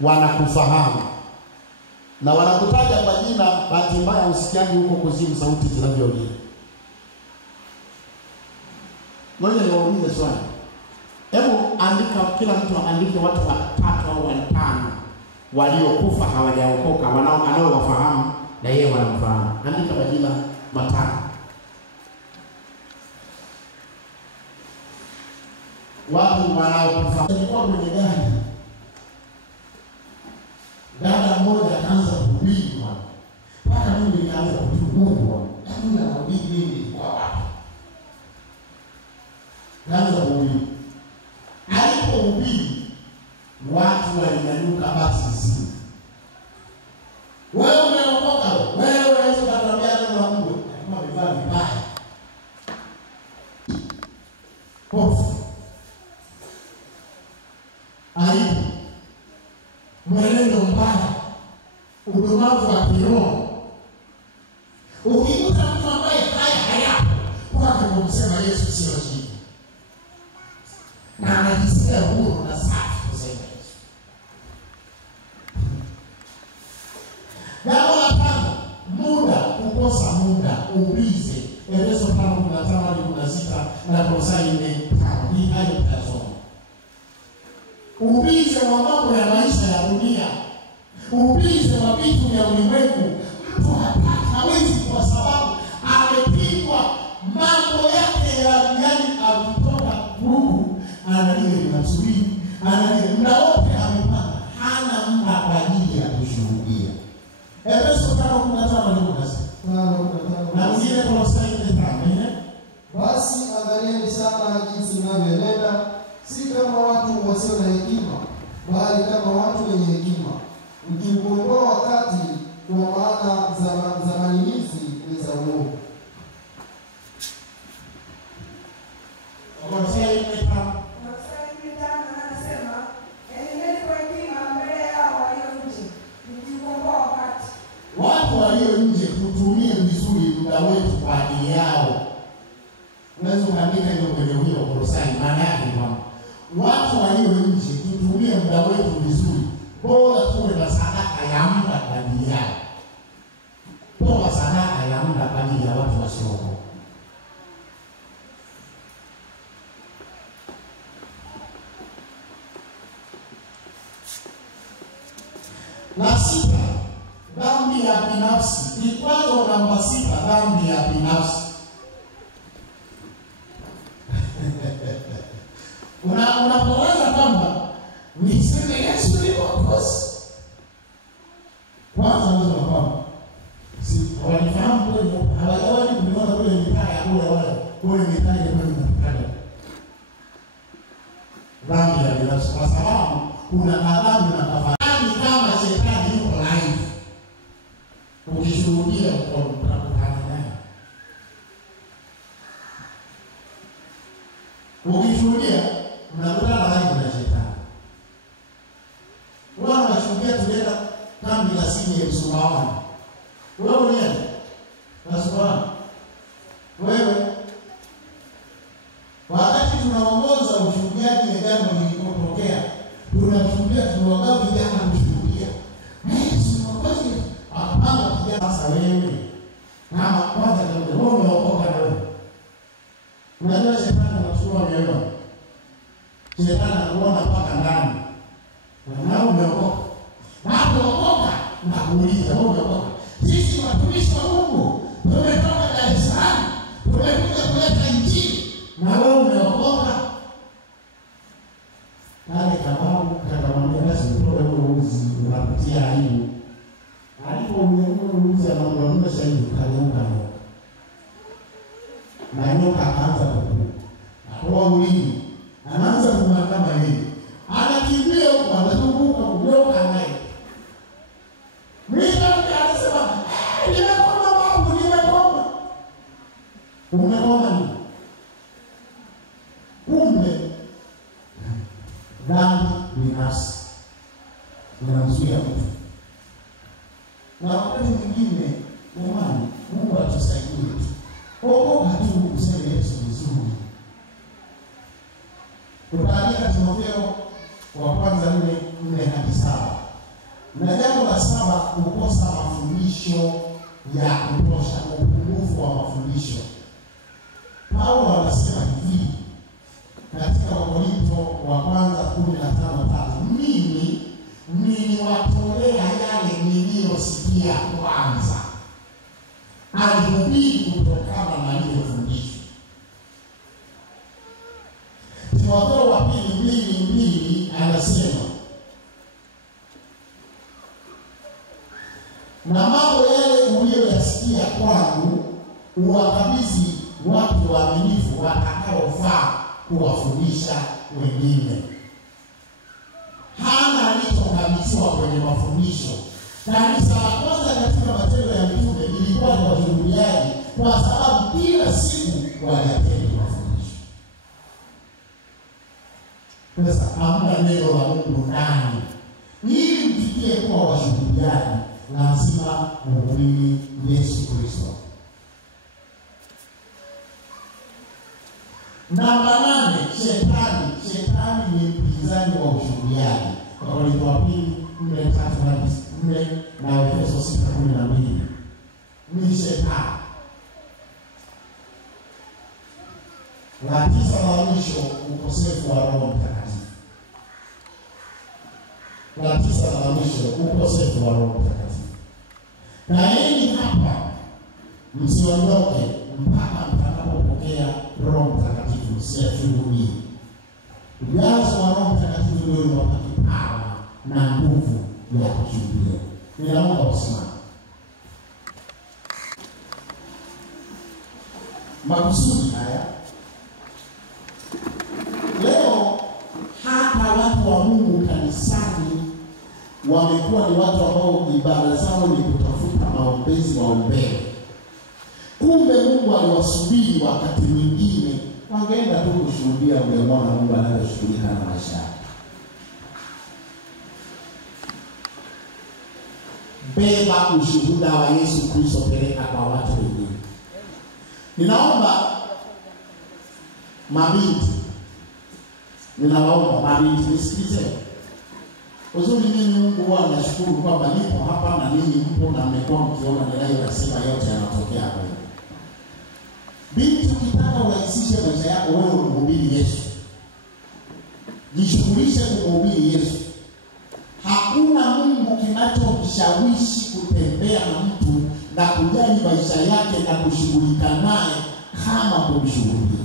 wanakufahamu na wanakutaja kwa jina, bahati mbaya usikiaji huko kuzimu sauti zinavyolia. Ngoja niwaulize swali. Hebu andika, kila mtu andike watu 3 au 5 waliokufa hawajaokoka, anaowafahamu na yeye wanamfahamu. Andika majina 5. Watu wanaokufa. Nilikuwa kwenye gari, dada mmoja akaanza kuhubiri, mpaka mimi nikaanza kuchungua, lakini anahubiri nini kwa wapi? Kaanza kuhubiri. Alipohubiri, watu walinyanyuka basi zima. Wewe umeokoka, wewe unaweza kutuambia neno la Mungu? Kama vifaa vibaya. Hofu, aibu, mwenendo mbaya, udumavu wa kiroho. Ukikuta mtu ambaye hayapo, kwake kumsema Yesu sio shida, na anajisikia huru na safi kusema Yesu. Jambo la 5, muda, kukosa muda, ubize. Efeso 5:15-16 na Kolosai 4:5. Hii hayo tutasoma. Ubize wa mambo ya maisha ya dunia, ubize wa vitu vya ulimwengu. Mtu hawezi, kwa sababu amepigwa mambo yake ya yani, akitoka Mungu analia linasubiri, analia muda wote, amepata hana muda kwa ajili ya kushuhudia. Efeso 5:15 ndio nasema. Na mwingine Kolosai 4:5. Basi angalieni sana jinsi mnavyoenenda, si kama watu wasio na hekima, bali kama watu wenye hekima, mkiukomboa wakati, kwa maana zamani hizi ni za uovu. Kolosai 4:5. anasema, enendeni kwa hekima mbele yao walio nje, mkiukomboa wakati. Watu walio nje tutumie vizuri muda wetu kwa ajili yao. Unaweza kuandika hiyo kwenye huyo Kolosai, maana yake ni kwamba watu walio nje tutumie muda wetu vizuri. Bora tuwe na sadaka ya muda kwa ajili yao. toa sadaka ya muda kwa ajili ya watu wasiookoka. Na sita, dhambi ya binafsi. Kikwazo namba 6, dhambi ya binafsi. Unapowaza kwamba niseme Yesu ni Mwokozi, kwanza wazo la kwamba si walifahamu kweli, hawajawahi kuona kule mitaa ya kule mitaa ya kule mtakatifu. Dhambi ya binafsi, kwa sababu kuna adhabu na tafadhali kama shetani yuko live. Ukishuhudia utakutana naye. Ukishuhudia unakutana live na shetani. Wao wanashuhudia tulienda kambi la Sini ya Sumbawanga. Wewe ulienda? Na Sumbawanga. Wewe wakati tunaongoza ushuhudiaji wa jambo lililotokea, tunashuhudia tunawagaa vijana kushuhudia. Mwokozi akapanga kijana. Sasa wewe kama kwanza ndio wewe umeokoka na wewe. Unajua shetani anachukua mioyo. Shetani anakuona mpaka ndani. Na umeokoka. Unapookoka na kuuliza wewe umeokoka. Sisi watumishi wa Mungu tumetoka Dar es Salaam, tumekuja kuleta injili. Na wewe umeokoka. Kale kababu kakamwambia basi utoe huo uzi unapitia aibu. Alipomnyanyua uzi anaomba shahidi kaliuka nyoka. Na nyoka akaanza kukua. Atoa ulimi. Anaanza kumwandama yeye. Anakimbia huko, anazunguka kutoka naye. Mwisho anasema, nimekoma babu, nimekoma. Umekoma nini? Kumbe dhambi binafsi inamzuia mtu. Na wakati mwingine, jamani, Mungu atusaidie. Okoka tu useme Yesu vizuri. Tutaandika Timotheo wa kwanza 4:4-7. Na jambo la 7, kukosa mafundisho ya kutosha, upungufu wa mafundisho. Paulo anasema hivi katika Wakorintho wa kwanza 15:3, mimi niliwatolea yale niliyosikia kwanza, alihubiri kutokana na aliyofundishwa. Timotheo wa pili 2:2 anasema, na mambo yale uliyoyasikia kwangu uwakabidhi watu waaminifu watakaofaa kuwafundisha wengine. Hana alichokabidhiwa kwenye mafundisho. Kanisa la kwanza katika Matendo ya Mitume lilikuwa ni washuhudiaji, kwa sababu kila siku waliatendi mafundisho. Sasa hamna neno la Mungu ndani. Ili mfikie kuwa washuhudiaji, lazima mhubiri Yesu Kristo. Namba 8, shetani. Shetani ni mpinzani wa ushuhudiaji. Wakorintho wa pili 4:3-4 na Efeso 6:12. Ni shetani. La 9 la mwisho, ukosefu wa Roho Mtakatifu. La 9 la mwisho, ukosefu wa Roho Mtakatifu. Na hili hapa, msiondoke mpaka mtakapopokea Roho Mtakatifu. Msiyashuhudie. Ujazo wa Roho Mtakatifu ndio unawapa kipawa na nguvu ya kushuhudia. Ninaomba usimame. Makusudi haya leo, hata watu wa Mungu kanisani wamekuwa ni watu ambao ibada zao ni kutafuta maombezi, waombee. Kumbe Mungu aliwasubiri wakati mwingine wangeenda tu kushuhudia, ungemwona Mungu anavyoshughulika na maisha. Beba ushuhuda wa Yesu Kristo, peleka kwa watu wengine. Ninaomba mabinti, ninawaomba mabinti, nisikilize. Uzuri mimi Mungu huwa nashukuru kwamba nipo hapa na ninyi mpo na mmekuwa mkiona ninayosema yote yanatokea kweli. Binti, ukitaka urahisishe maisha yako wewe umhubiri Yesu. Jishughulishe kumhubiri Yesu. Hakuna Mungu kinachomshawishi kutembea na mtu na kujali maisha yake na kushughulika naye kama kumshughulikia.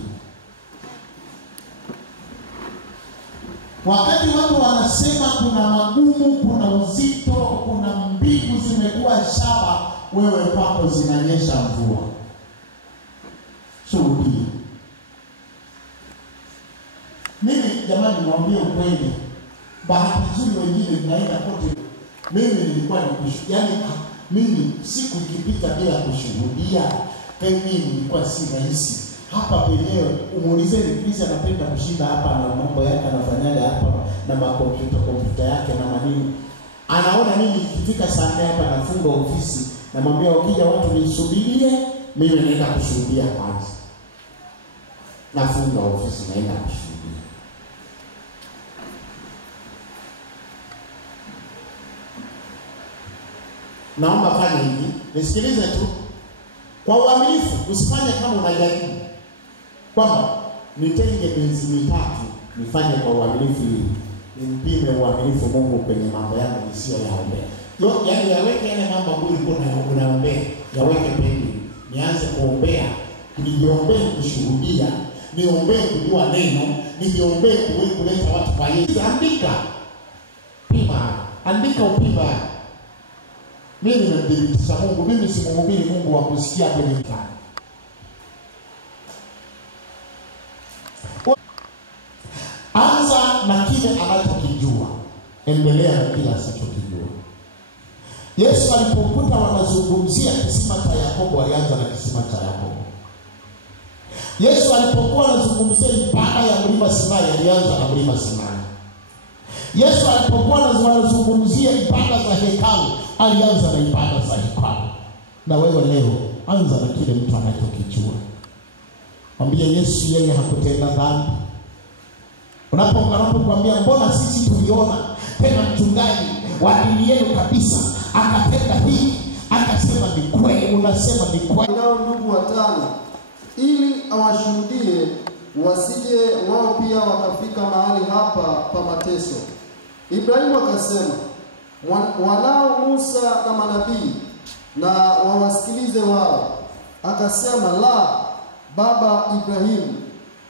Wakati watu wanasema kuna magumu, kuna uzito, kuna mbingu zimekuwa shaba, wewe kwako zinanyesha mvua. Shuhudia. Mimi jamani naambia ukweli, bahati nzuri wengine tunaenda kote. Mimi nilikuwa yani mimi siku ikipita bila kushuhudia, mimi nilikuwa si rahisi. Hapa penyewe umuulizeni Chris anapenda kushinda hapa na mambo yake anafanyaje hapa na kompyuta yake na manini. Anaona mimi ikifika saa 4 hapa nafunga ofisi, namwambia ukija watu nisubirie, mimi naenda kushuhudia kwanza. Nafunga ofisi naenda kushuhudia. Naomba fanya hivi, nisikilize tu. Kwa uaminifu, usifanye kama unajaribu. Kwamba nitenge miezi 3 nifanye kwa uaminifu hili. Nimpime uaminifu Mungu kwenye mambo yangu nisio yaombea. Yaani yaweke yale mambo ambayo ulikuwa unaombea, yaweke pembeni. Nianze kuombea, niombee kushuhudia, niombee kujua neno, niombee kuleta watu kwa Yesu. Andika. Pima, andika upima. Mimi namdhibitisha Mungu, mimi si mhubiri Mungu wa kusikia kwenye mkutano. Anza na kile anachokijua, endelea na kile asichokijua. Yesu alipokuta wanazungumzia kisima cha Yakobo, alianza na kisima cha Yakobo. Yesu alipokuwa anazungumzia ibada ya mlima Sinai, alianza na mlima Sinai. Yesu alipokuwa anazungumzia ibada za hekalu, alianza na ibada za hekalu. Na wewe leo anza na kile mtu anachokijua. Mwambie Yesu yeye hakutenda dhambi. Unapokuambia mbona sisi tuliona tena mchungaji wa dini yenu kabisa akatenda hii, akasema ni kweli, unasema ni kweli. Nao ndugu watano ili awashuhudie, wasije wao pia wakafika mahali hapa pa mateso. Ibrahimu akasema, wanao Musa na manabii na wawasikilize wao. Akasema, la, baba Ibrahimu,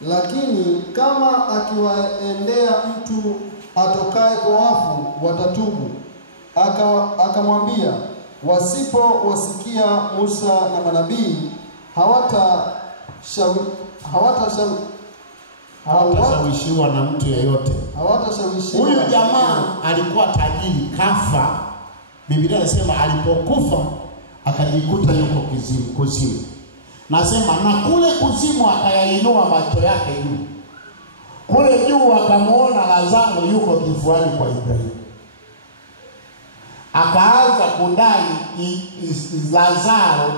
lakini kama akiwaendea mtu atokaye kwa wafu watatubu. Akamwambia, wasipowasikia Musa na manabii hawatashawishiwa na mtu yeyote. Hawatashawishiwa. Huyu jamaa alikuwa tajiri, kafa. Biblia inasema alipokufa akajikuta yuko kuzimu. Nasema na kule kuzimu akayainua macho yake juu. Kule juu akamuona Lazaro yuko kifuani kwa Ibrahimu. Akaanza kudai Lazaro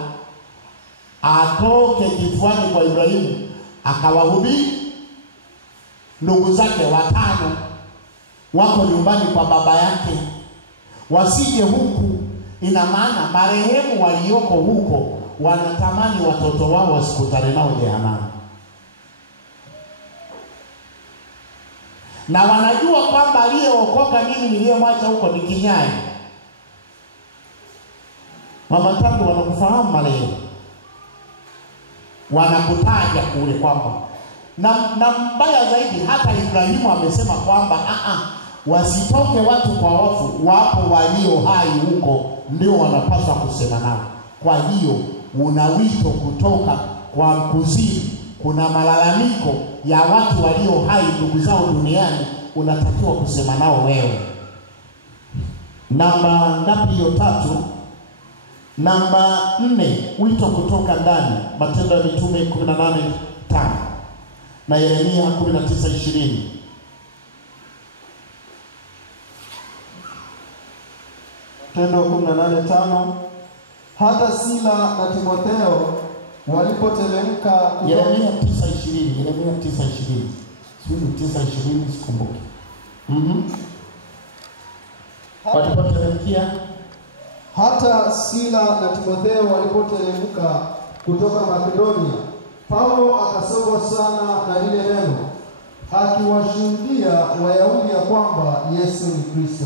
atoke kifuani kwa Ibrahimu. Akawahubiri ndugu zake 5 wako nyumbani kwa baba yake wasije huku. Ina maana marehemu walioko huko wanatamani watoto wao wasikutane nao jehanamu, na wanajua kwamba aliyeokoka mimi niliyemwacha huko ni kinyai. Mama tatu wanakufahamu marehemu, wanakutaja kule kwamba na mbaya zaidi, hata Ibrahimu amesema kwamba wasitoke watu kwa wafu, wapo walio hai huko ndio wanapaswa kusema nao. Kwa hiyo una wito kutoka kwa kuzimu. Kuna malalamiko ya watu walio hai ndugu zao duniani, unatakiwa kusema nao wewe. Namba ngapi hiyo? 3. Namba 4, wito kutoka ndani. Matendo ya Mitume 18:5 na Yeremia 19:20. Matendo 18:5. Hata Sila na Timotheo walipoteremka Yeremia 9:20. Yeremia 9:20. Sio 9:20, sikumbuki. walipoteremkia. Hata Sila na Timotheo walipoteremka kutoka Makedonia, Paulo akasongwa sana na lile neno, akiwashuhudia Wayahudi ya kwamba Yesu ni Kristo.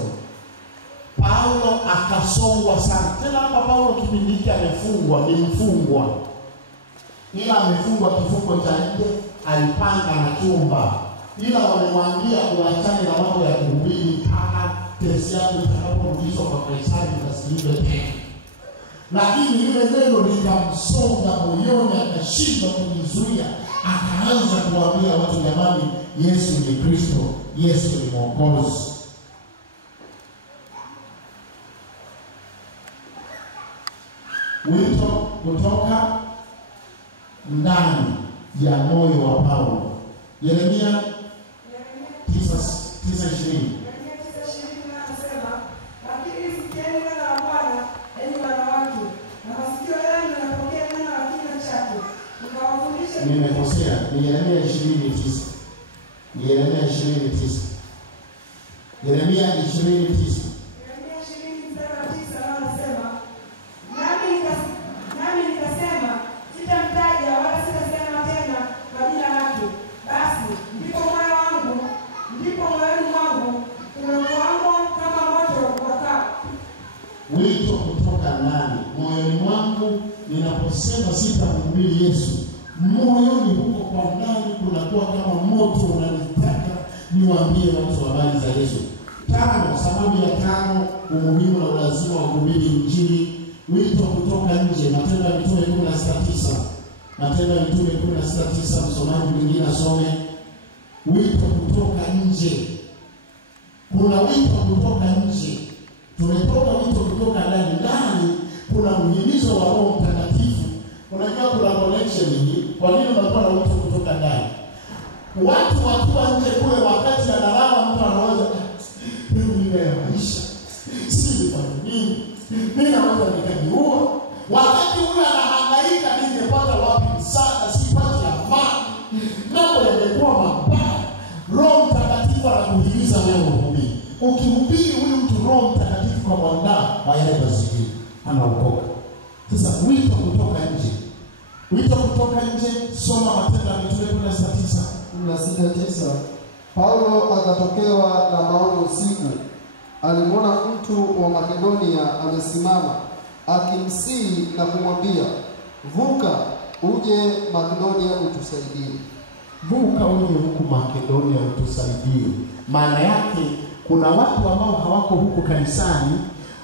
Paulo akasongwa sana. Tena hapa Paulo kipindi hiki amefungwa, ni mfungwa. Ila amefungwa kifungo cha nje, alipanga na chumba. Ila wamemwambia uachane na mambo ya kuhubiri mpaka kesi yako itakaporudishwa kwa Kaisari ukasikilize tena. Lakini ile neno likamsonga moyoni, akashindwa kujizuia, akaanza kuambia watu, jamani, Yesu ni Kristo, Yesu ni Mwokozi. Wito kutoka ndani ya moyo wa Paulo. Yeremia 9:20. Anasema, lakini sikieni neno la Bwana, enyi wanawake, na masikio yenu yapokee neno la kinywa chake. Mkawafundishe. Nimekosea, ni Yeremia 20:9. Ni Yeremia 20:9. Yeremia 20:9. Yeremia 20:9 anasema, nami nikasema, sitamtaja wala sitasema tena kwa jina lake. Basi ndipo moyoni mwangu kumekuwamo kama moto wakao. Wito kutoka ndani moyoni mwangu, ninaposema sitamhubiri Yesu, moyoni huko kwa ndani kunakuwa kama moto unanitaka niwaambie watu habari za Yesu. Sababu ya 5, umuhimu na ulazima wa kuhubiri Injili. Wito kutoka nje, Matendo ya Mitume 16:9. Matendo ya Mitume 16:9, msomaji mwingine asome. Wito kutoka nje. Kuna wito kutoka nje. Tumetoka wito kutoka ndani. Ndani kuna uhimizo wa Roho Mtakatifu. Unajua kuna connection hii. Kwa nini unakuwa na wito kutoka ndani? Watu wakiwa nje kule, wakati analala, mtu anawaza mimi ya maisha si kwa nini mimi naweza nikajiua. Wakati ule anahangaika, ningepata wapi msaada? Sipati amani, mambo yamekuwa mabaya. Roho Mtakatifu anakuhimiza wewe uhubiri. Ukihubiri huyu mtu, Roho Mtakatifu kwa mwanadamu bayana baziki anaokoka. Sasa wito kutoka nje. Wito kutoka nje, soma Matendo ya Mitume 16:9. Paulo akatokewa na maono usiku. Alimwona mtu wa Makedonia amesimama, akimsihi na kumwambia, vuka uje Makedonia utusaidie. Vuka uje huku Makedonia utusaidie. Maana yake kuna watu ambao hawako huko kanisani,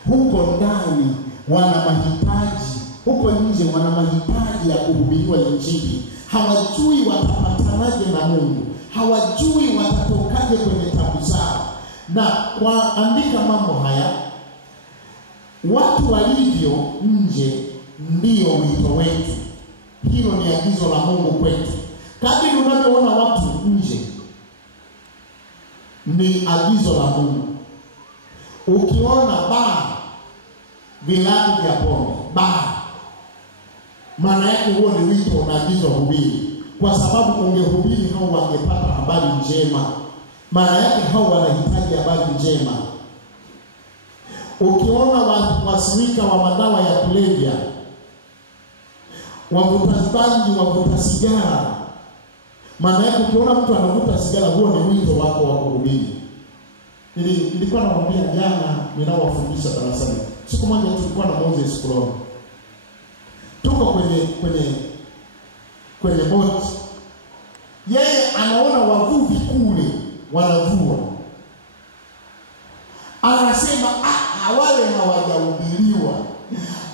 huko ndani wana mahitaji, huko nje wana mahitaji ya kuhubiriwa Injili. Hawajui watapatanaje na Mungu, hawajui watatokaje kwenye tabu zao. Na kwa andika mambo haya, watu walivyo nje ndio wito wetu. Hilo ni agizo la Mungu kwetu. Kadri unavyoona watu nje ni agizo la Mungu. Ukiona vilabu vya pombe, maana yake huo ni wito unaagizwa hubiri. Kwa sababu ungehubiri hao wangepata habari njema. Maana yake hao wanahitaji habari njema. Ukiona wasirika wa madawa ya kulevya, wavuta bangi, wavuta sigara, maana yake ukiona mtu anavuta sigara, huo ni wito wako wa kuhubiri. Nilikuwa namwambia jana ninaowafundisha darasani. Siku moja tulikuwa na Moses Koloni. Tuko kwenye boti. Yeye anaona wavuvi kule wanavua. Anasema wale hawajahubiriwa.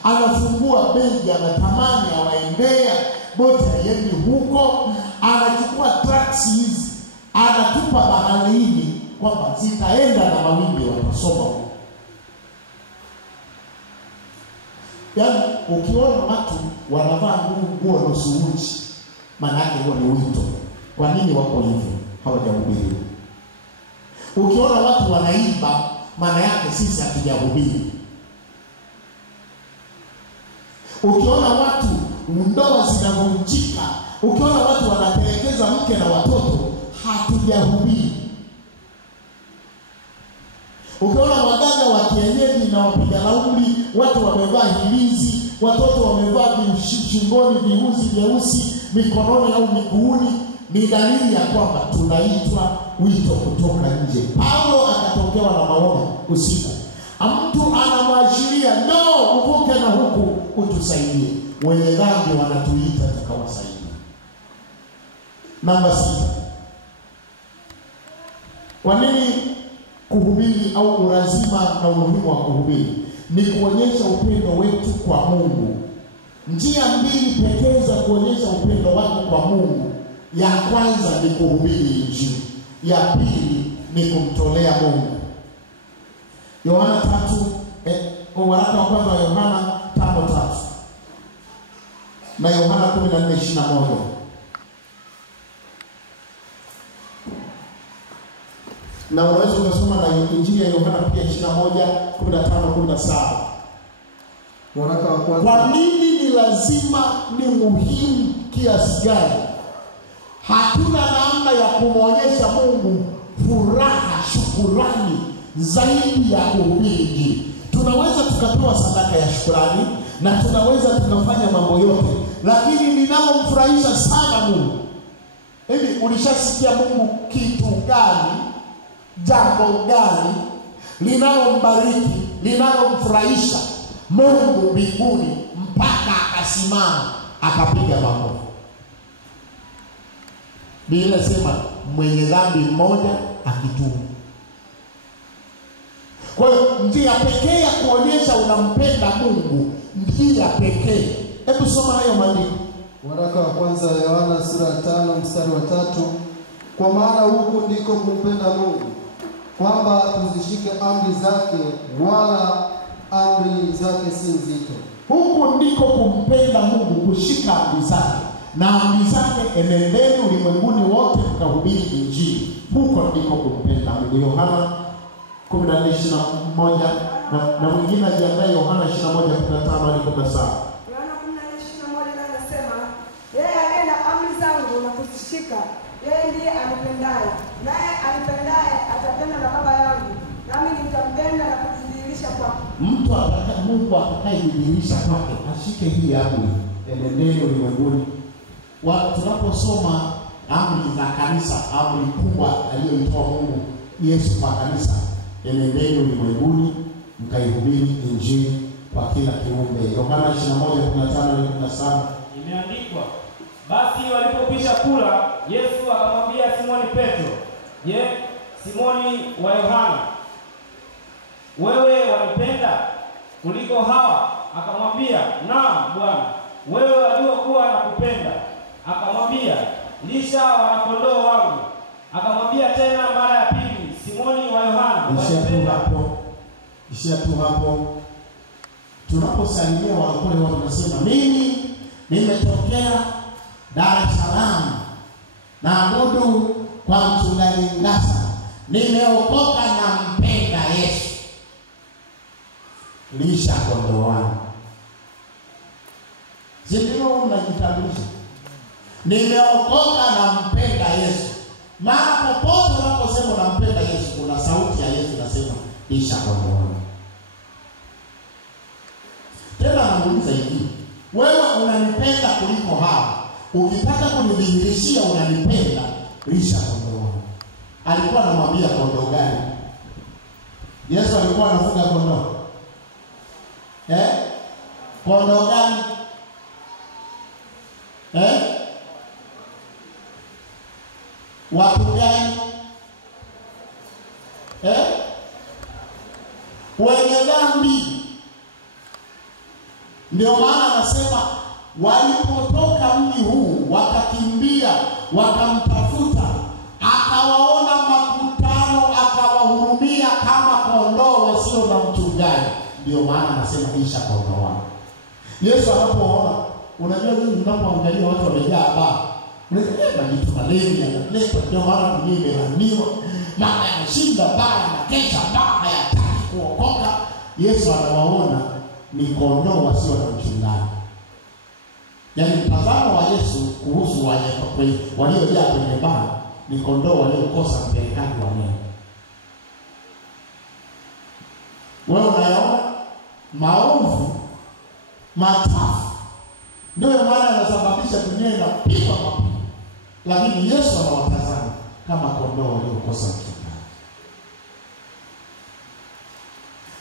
Anafungua begi, anatamani awaendea, boti haiendi huko. Anachukua taxi hizi, anatupa baharini kwamba zitaenda na mawimbi watasoma huko. Yaani ukiona watu wanavaa nguo nusu uchi, maana yake huo ni wito. Kwa nini wako hivyo? Hawajahubiri. Ukiona watu wanaimba, maana yake sisi hatujahubiri. Ukiona watu ndoa zinavunjika, ukiona watu wanapelekeza mke na watoto, hatujahubiri. Ukiona waganga kienyeji na wapiga laumbi, watu wamevaa hilizi, watoto wamevaa shingoni viuzi vyeusi, mikononi au miguuni, ni dalili ya kwamba tunaitwa wito kutoka nje. Paulo akatokewa na maono usiku. Mtu anamwashiria, no, uvuke na huku utusaidie. Wenye dhambi wanatuita tukawasaidia. Namba 6. Kwa nini kuhubiri au ulazima na umuhimu wa kuhubiri? Ni kuonyesha upendo wetu kwa Mungu. Njia mbili pekee za kuonyesha upendo wako kwa Mungu. Ya kwanza ni kuhubiri Injili. Ya pili ni kumtolea Mungu. Yohana 3, waraka wa kwanza wa Yohana 5:3 na Yohana 14:21. Na unaweza kusoma na Injili ya Yohana pia 21:15-17. Waraka wa kwanza. Kwa nini ni lazima, ni muhimu kiasi gani? Hatuna namna ya kumwonyesha Mungu furaha, shukrani zaidi ya kuhubiri Injili. Tunaweza tukatoa sadaka ya shukrani na tunaweza tukafanya mambo yote, lakini linalomfurahisha sana Mungu, hivi ulishasikia Mungu kitu gani, jambo gani linalombariki, linalomfurahisha Mungu mbinguni mpaka akasimama akapiga makofi? Biblia inasema mwenye dhambi mmoja akitubu. Kwa hiyo njia pekee ya kuonyesha unampenda Mungu, njia pekee. Hebu soma hayo maandiko. Waraka wa kwanza wa Yohana sura 5:3. Kwa maana huku ndiko kumpenda Mungu, kwamba tuzishike amri zake, wala amri zake si nzito. Huku ndiko kumpenda Mungu, kushika amri zake, na amri zake, enendeni ulimwenguni wote mkahubiri Injili. Huko ndiko kumpenda Mungu. Yohana 14:21 na mwingine ajiandae Yohana 21:15-17. Yohana 14:21 anasema, yeye aliye na amri zangu na kuzishika, yeye ndiye anipendaye, naye anipendaye atapendwa na Baba yangu, nami nitampenda na kujidhihirisha kwake. Mtu atakaye, Mungu atakayejidhihirisha kwake, ashike hii amri, enendeni ulimwenguni. Tunaposoma amri za kanisa, amri kubwa aliyoitoa Mungu Yesu kwa kanisa, enendeni ulimwenguni mkaihubiri Injili kwa kila kiumbe. Yohana 21:15-17. Imeandikwa, basi walipokwisha kula, Yesu akamwambia Simoni Petro, je, Simoni wa Yohana, wewe wanipenda kuliko hawa? Akamwambia, naam Bwana, wewe wajua kuwa nakupenda. Akamwambia, lisha wanakondoo wangu. Akamwambia tena mara ya pili, Simoni wa Yohana, Ishia tu hapo. Tunaposalimia walokole wao tunasema, mimi nimetokea Dar es Salaam, naabudu kwa mchungaji Ngasa, nimeokoka na mpenda Yesu. Lisha kondoo wangu. Ndio mnajitambulisha, nimeokoka na mpenda Yesu. Mara popote unaposema unampenda Yesu, kuna sauti ya Yesu inasema lisha kondoo wangu. Tena anamuuliza hivi, wewe unanipenda kuliko hawa? Ukitaka kunidhihirishia unanipenda, lisha kondoo wangu. Alikuwa anamwambia kondoo gani? Yesu alikuwa anafuga kondoo. Kondoo gani? Watu gani? Wenye dhambi. Ndio maana anasema walipotoka mji huu wakakimbia, wakamtafuta, akawaona makutano, akawahurumia kama kondoo wasio na mchungaji. Ndio maana anasema lisha kondoo wangu. Yesu anapoona, unajua nini, unapoangalia watu wamejaa baa, unasema jitu malaria analetwa, ndio maana dunia imelaniwa, mama anashinda baa na kesha baa hayataki kuokoka. Yesu anawaona ni kondoo wasio na mchungaji. Yaani mtazamo wa Yesu kuhusu waliojaa kwenye baa ni kondoo waliokosa mpelekaji wa neno. Wewe unaona maovu machafu ndio maana yanasababisha dunia inapigwa mapigo. Lakini Yesu anawatazama kama kondoo waliokosa mchungaji.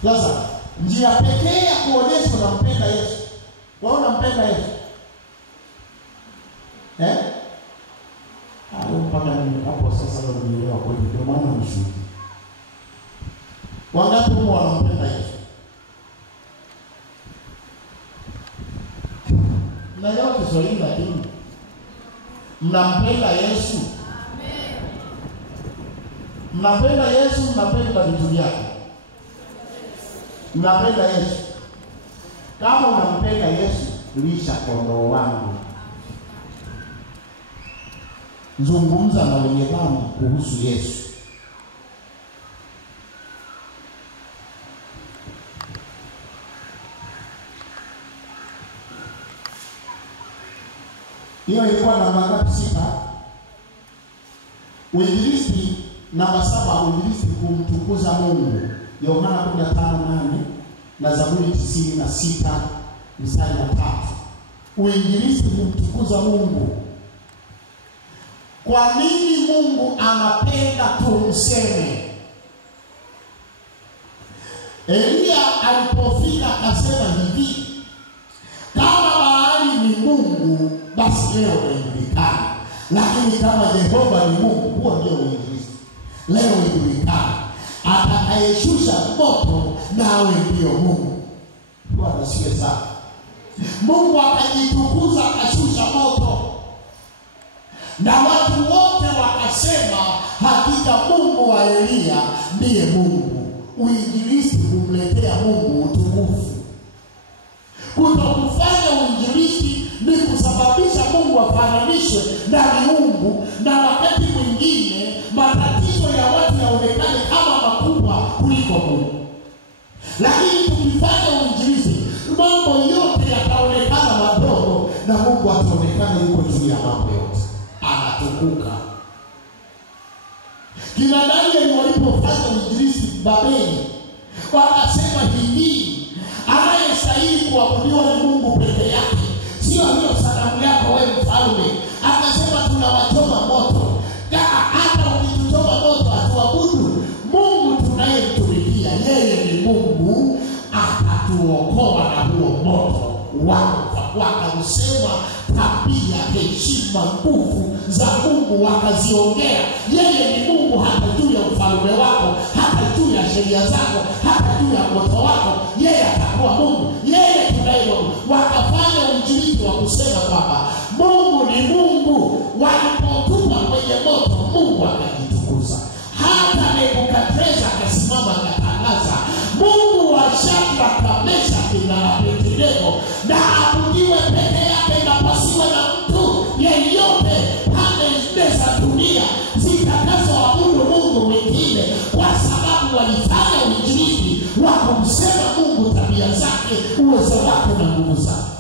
Sasa njia pekee ya kuonyesha unampenda Yesu, wewe unampenda Yesu, mpaka hapo sasa ndio nielewa kwa hiyo ndio maana mshuhudi. Wangapi wanampenda Yesu? Na leo Kiswahili lakini mnampenda Yesu? Amen. Mnampenda Yesu, mnapenda vitu vyake. Mnapenda Yesu. Kama unampenda Yesu, lisha kondoo wangu. Zungumza na wenye dhambi kuhusu Yesu. Hiyo ilikuwa namba ngapi? 6. Uinjilisti namba 7, uinjilisti kumtukuza Mungu. Yohana 15:8 na Zaburi 96 mstari wa 3. Uinjilisti kumtukuza Mungu. Kwa nini Mungu anapenda tumseme? Elia alipofika akasema hivi, kama bahari ni Mungu basi leo inajulikana. Lakini kama Jehova ni Mungu, huo ndio uinjilisti. Leo inajulikana. Atakayeshusha moto nawe ndio Mungu. Bwana siye sana. Mungu akajitukuza akashusha moto. Na watu wote wakasema hakika Mungu wa Elia ndiye Mungu. Uinjilisti humletea Mungu utukufu. Kutokufanya uinjilisti ni kusababisha Mungu afananishwe na miungu, na wakati mwingine matatizo ya watu yaonekane kama makubwa kuliko Mungu. Lakini tukifanya uinjilisti, mambo yote yataonekana madogo na Mungu ataonekana yuko juu ya mambo yote. Anatukuka. Kina Danieli walipofanya uinjilisti Babeli, wakasema hivi, anayestahili kuabudiwa ni Mungu peke yake, sio hiyo sanamu yako wewe mfalme. Akasema tunawachoma moto. Hata ukituchoma moto hatuabudu. Mungu tunayemtumikia yeye ni Mungu, atatuokoa na huo moto. Wakausema tabia, heshima, nguvu za Mungu wakaziongea. Yeye ni Mungu hata juu ya ufalme wako, hata juu ya sheria zako, hata juu ya moto wako. Yeye atakuwa Mungu. Yeye tunayemwabudu. Wakafanya uinjilisti wa kusema kwamba Mungu ni Mungu. Walipotupa kwenye moto, Mungu akajitukuza. Hata Nebukadneza akasimama akatangaza, Mungu wa Shadraka, Meshaki na Abednego na abudiwe peke yake na pasiwe na mtu yeyote pande nne za dunia zitakazoabudu Mungu mwingine, kwa sababu walifanya uinjilisti wa kumsema Mungu tabia zake, uwezo wake na nguvu zake.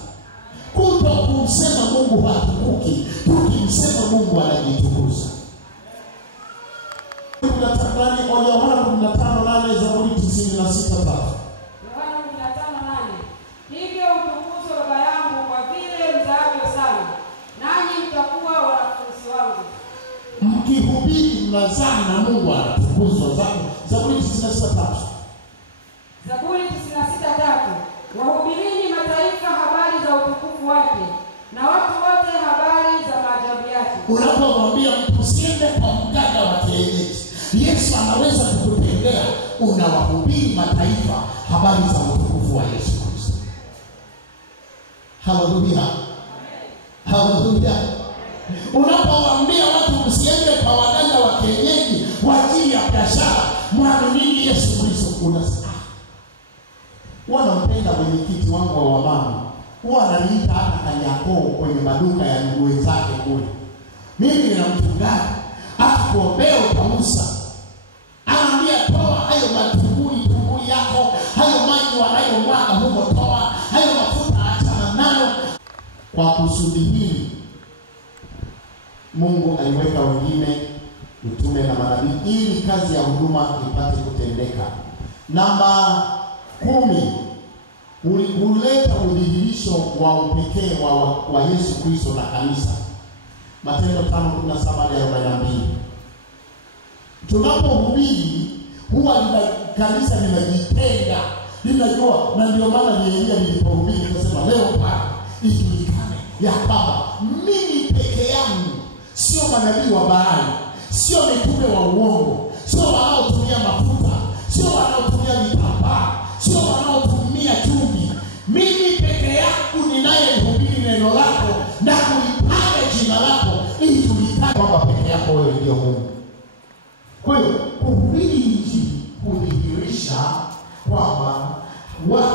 Kuto kumsema Mungu hatukuki, tukimsema Mungu anajitukuza. Yohana 15:8, Zaburi 96:3. Yohana 15:8. Hivyo utukuzwe Baba yangu kwa vile mzaavyo sana, nanyi mtakuwa wanafunzi wangu. Mkihubiri mnazaa na Mungu anatukuzwa. Zaburi 96:3. Zaburi 96:3. Wahubirini mataifa habari za utukufu wake, na watu wote habari za maajabu yake. Unapomwambia mtu usiende kwa mganga wa kienyeji, Yesu anaweza kukutendea. Unawahubiri mataifa habari za utukufu wa Yesu Kristo. Haleluya. Haleluya. Unapowaambia watu msiende kwa waganga wa kienyeji kwa ajili ya biashara, mwaminini Yesu Kristo. Wanampenda mwenyekiti wangu wa wamama, huwa ananiita hata Kanyakoo kwenye maduka ya nguo zake kule. Mimi nina mchungaji, akikuombea utamusa. Anaambia toa hayo matunguli yako, hayo maji wanayomwaga huko toa, hayo mafuta achana nayo. Kwa kusudi hili Mungu aliweka wengine utume na manabii ili kazi ya huduma ipate kutendeka. Namba 10 ulileta udhihirisho wa upekee wa Yesu Kristo na kanisa. Matendo 5:17-42. Tunapohubiri huwa kanisa linajitenga, linajua, na ndio maana Nehemia nilipohubiri nikasema leo Bwana ijulikane ya kwamba mimi peke yangu, sio manabii wa Baali, sio mitume wa uongo, sio wanaotumia mafuta, sio wanaotumia vitambaa, sio wanaotumia chumvi. Mimi peke yangu ninayehubiri neno lako na kulipanga jina lako ili tulikane kwamba peke yako wewe ndio Mungu. Kwa hiyo kuhubiri Injili kudhihirisha kwamba watu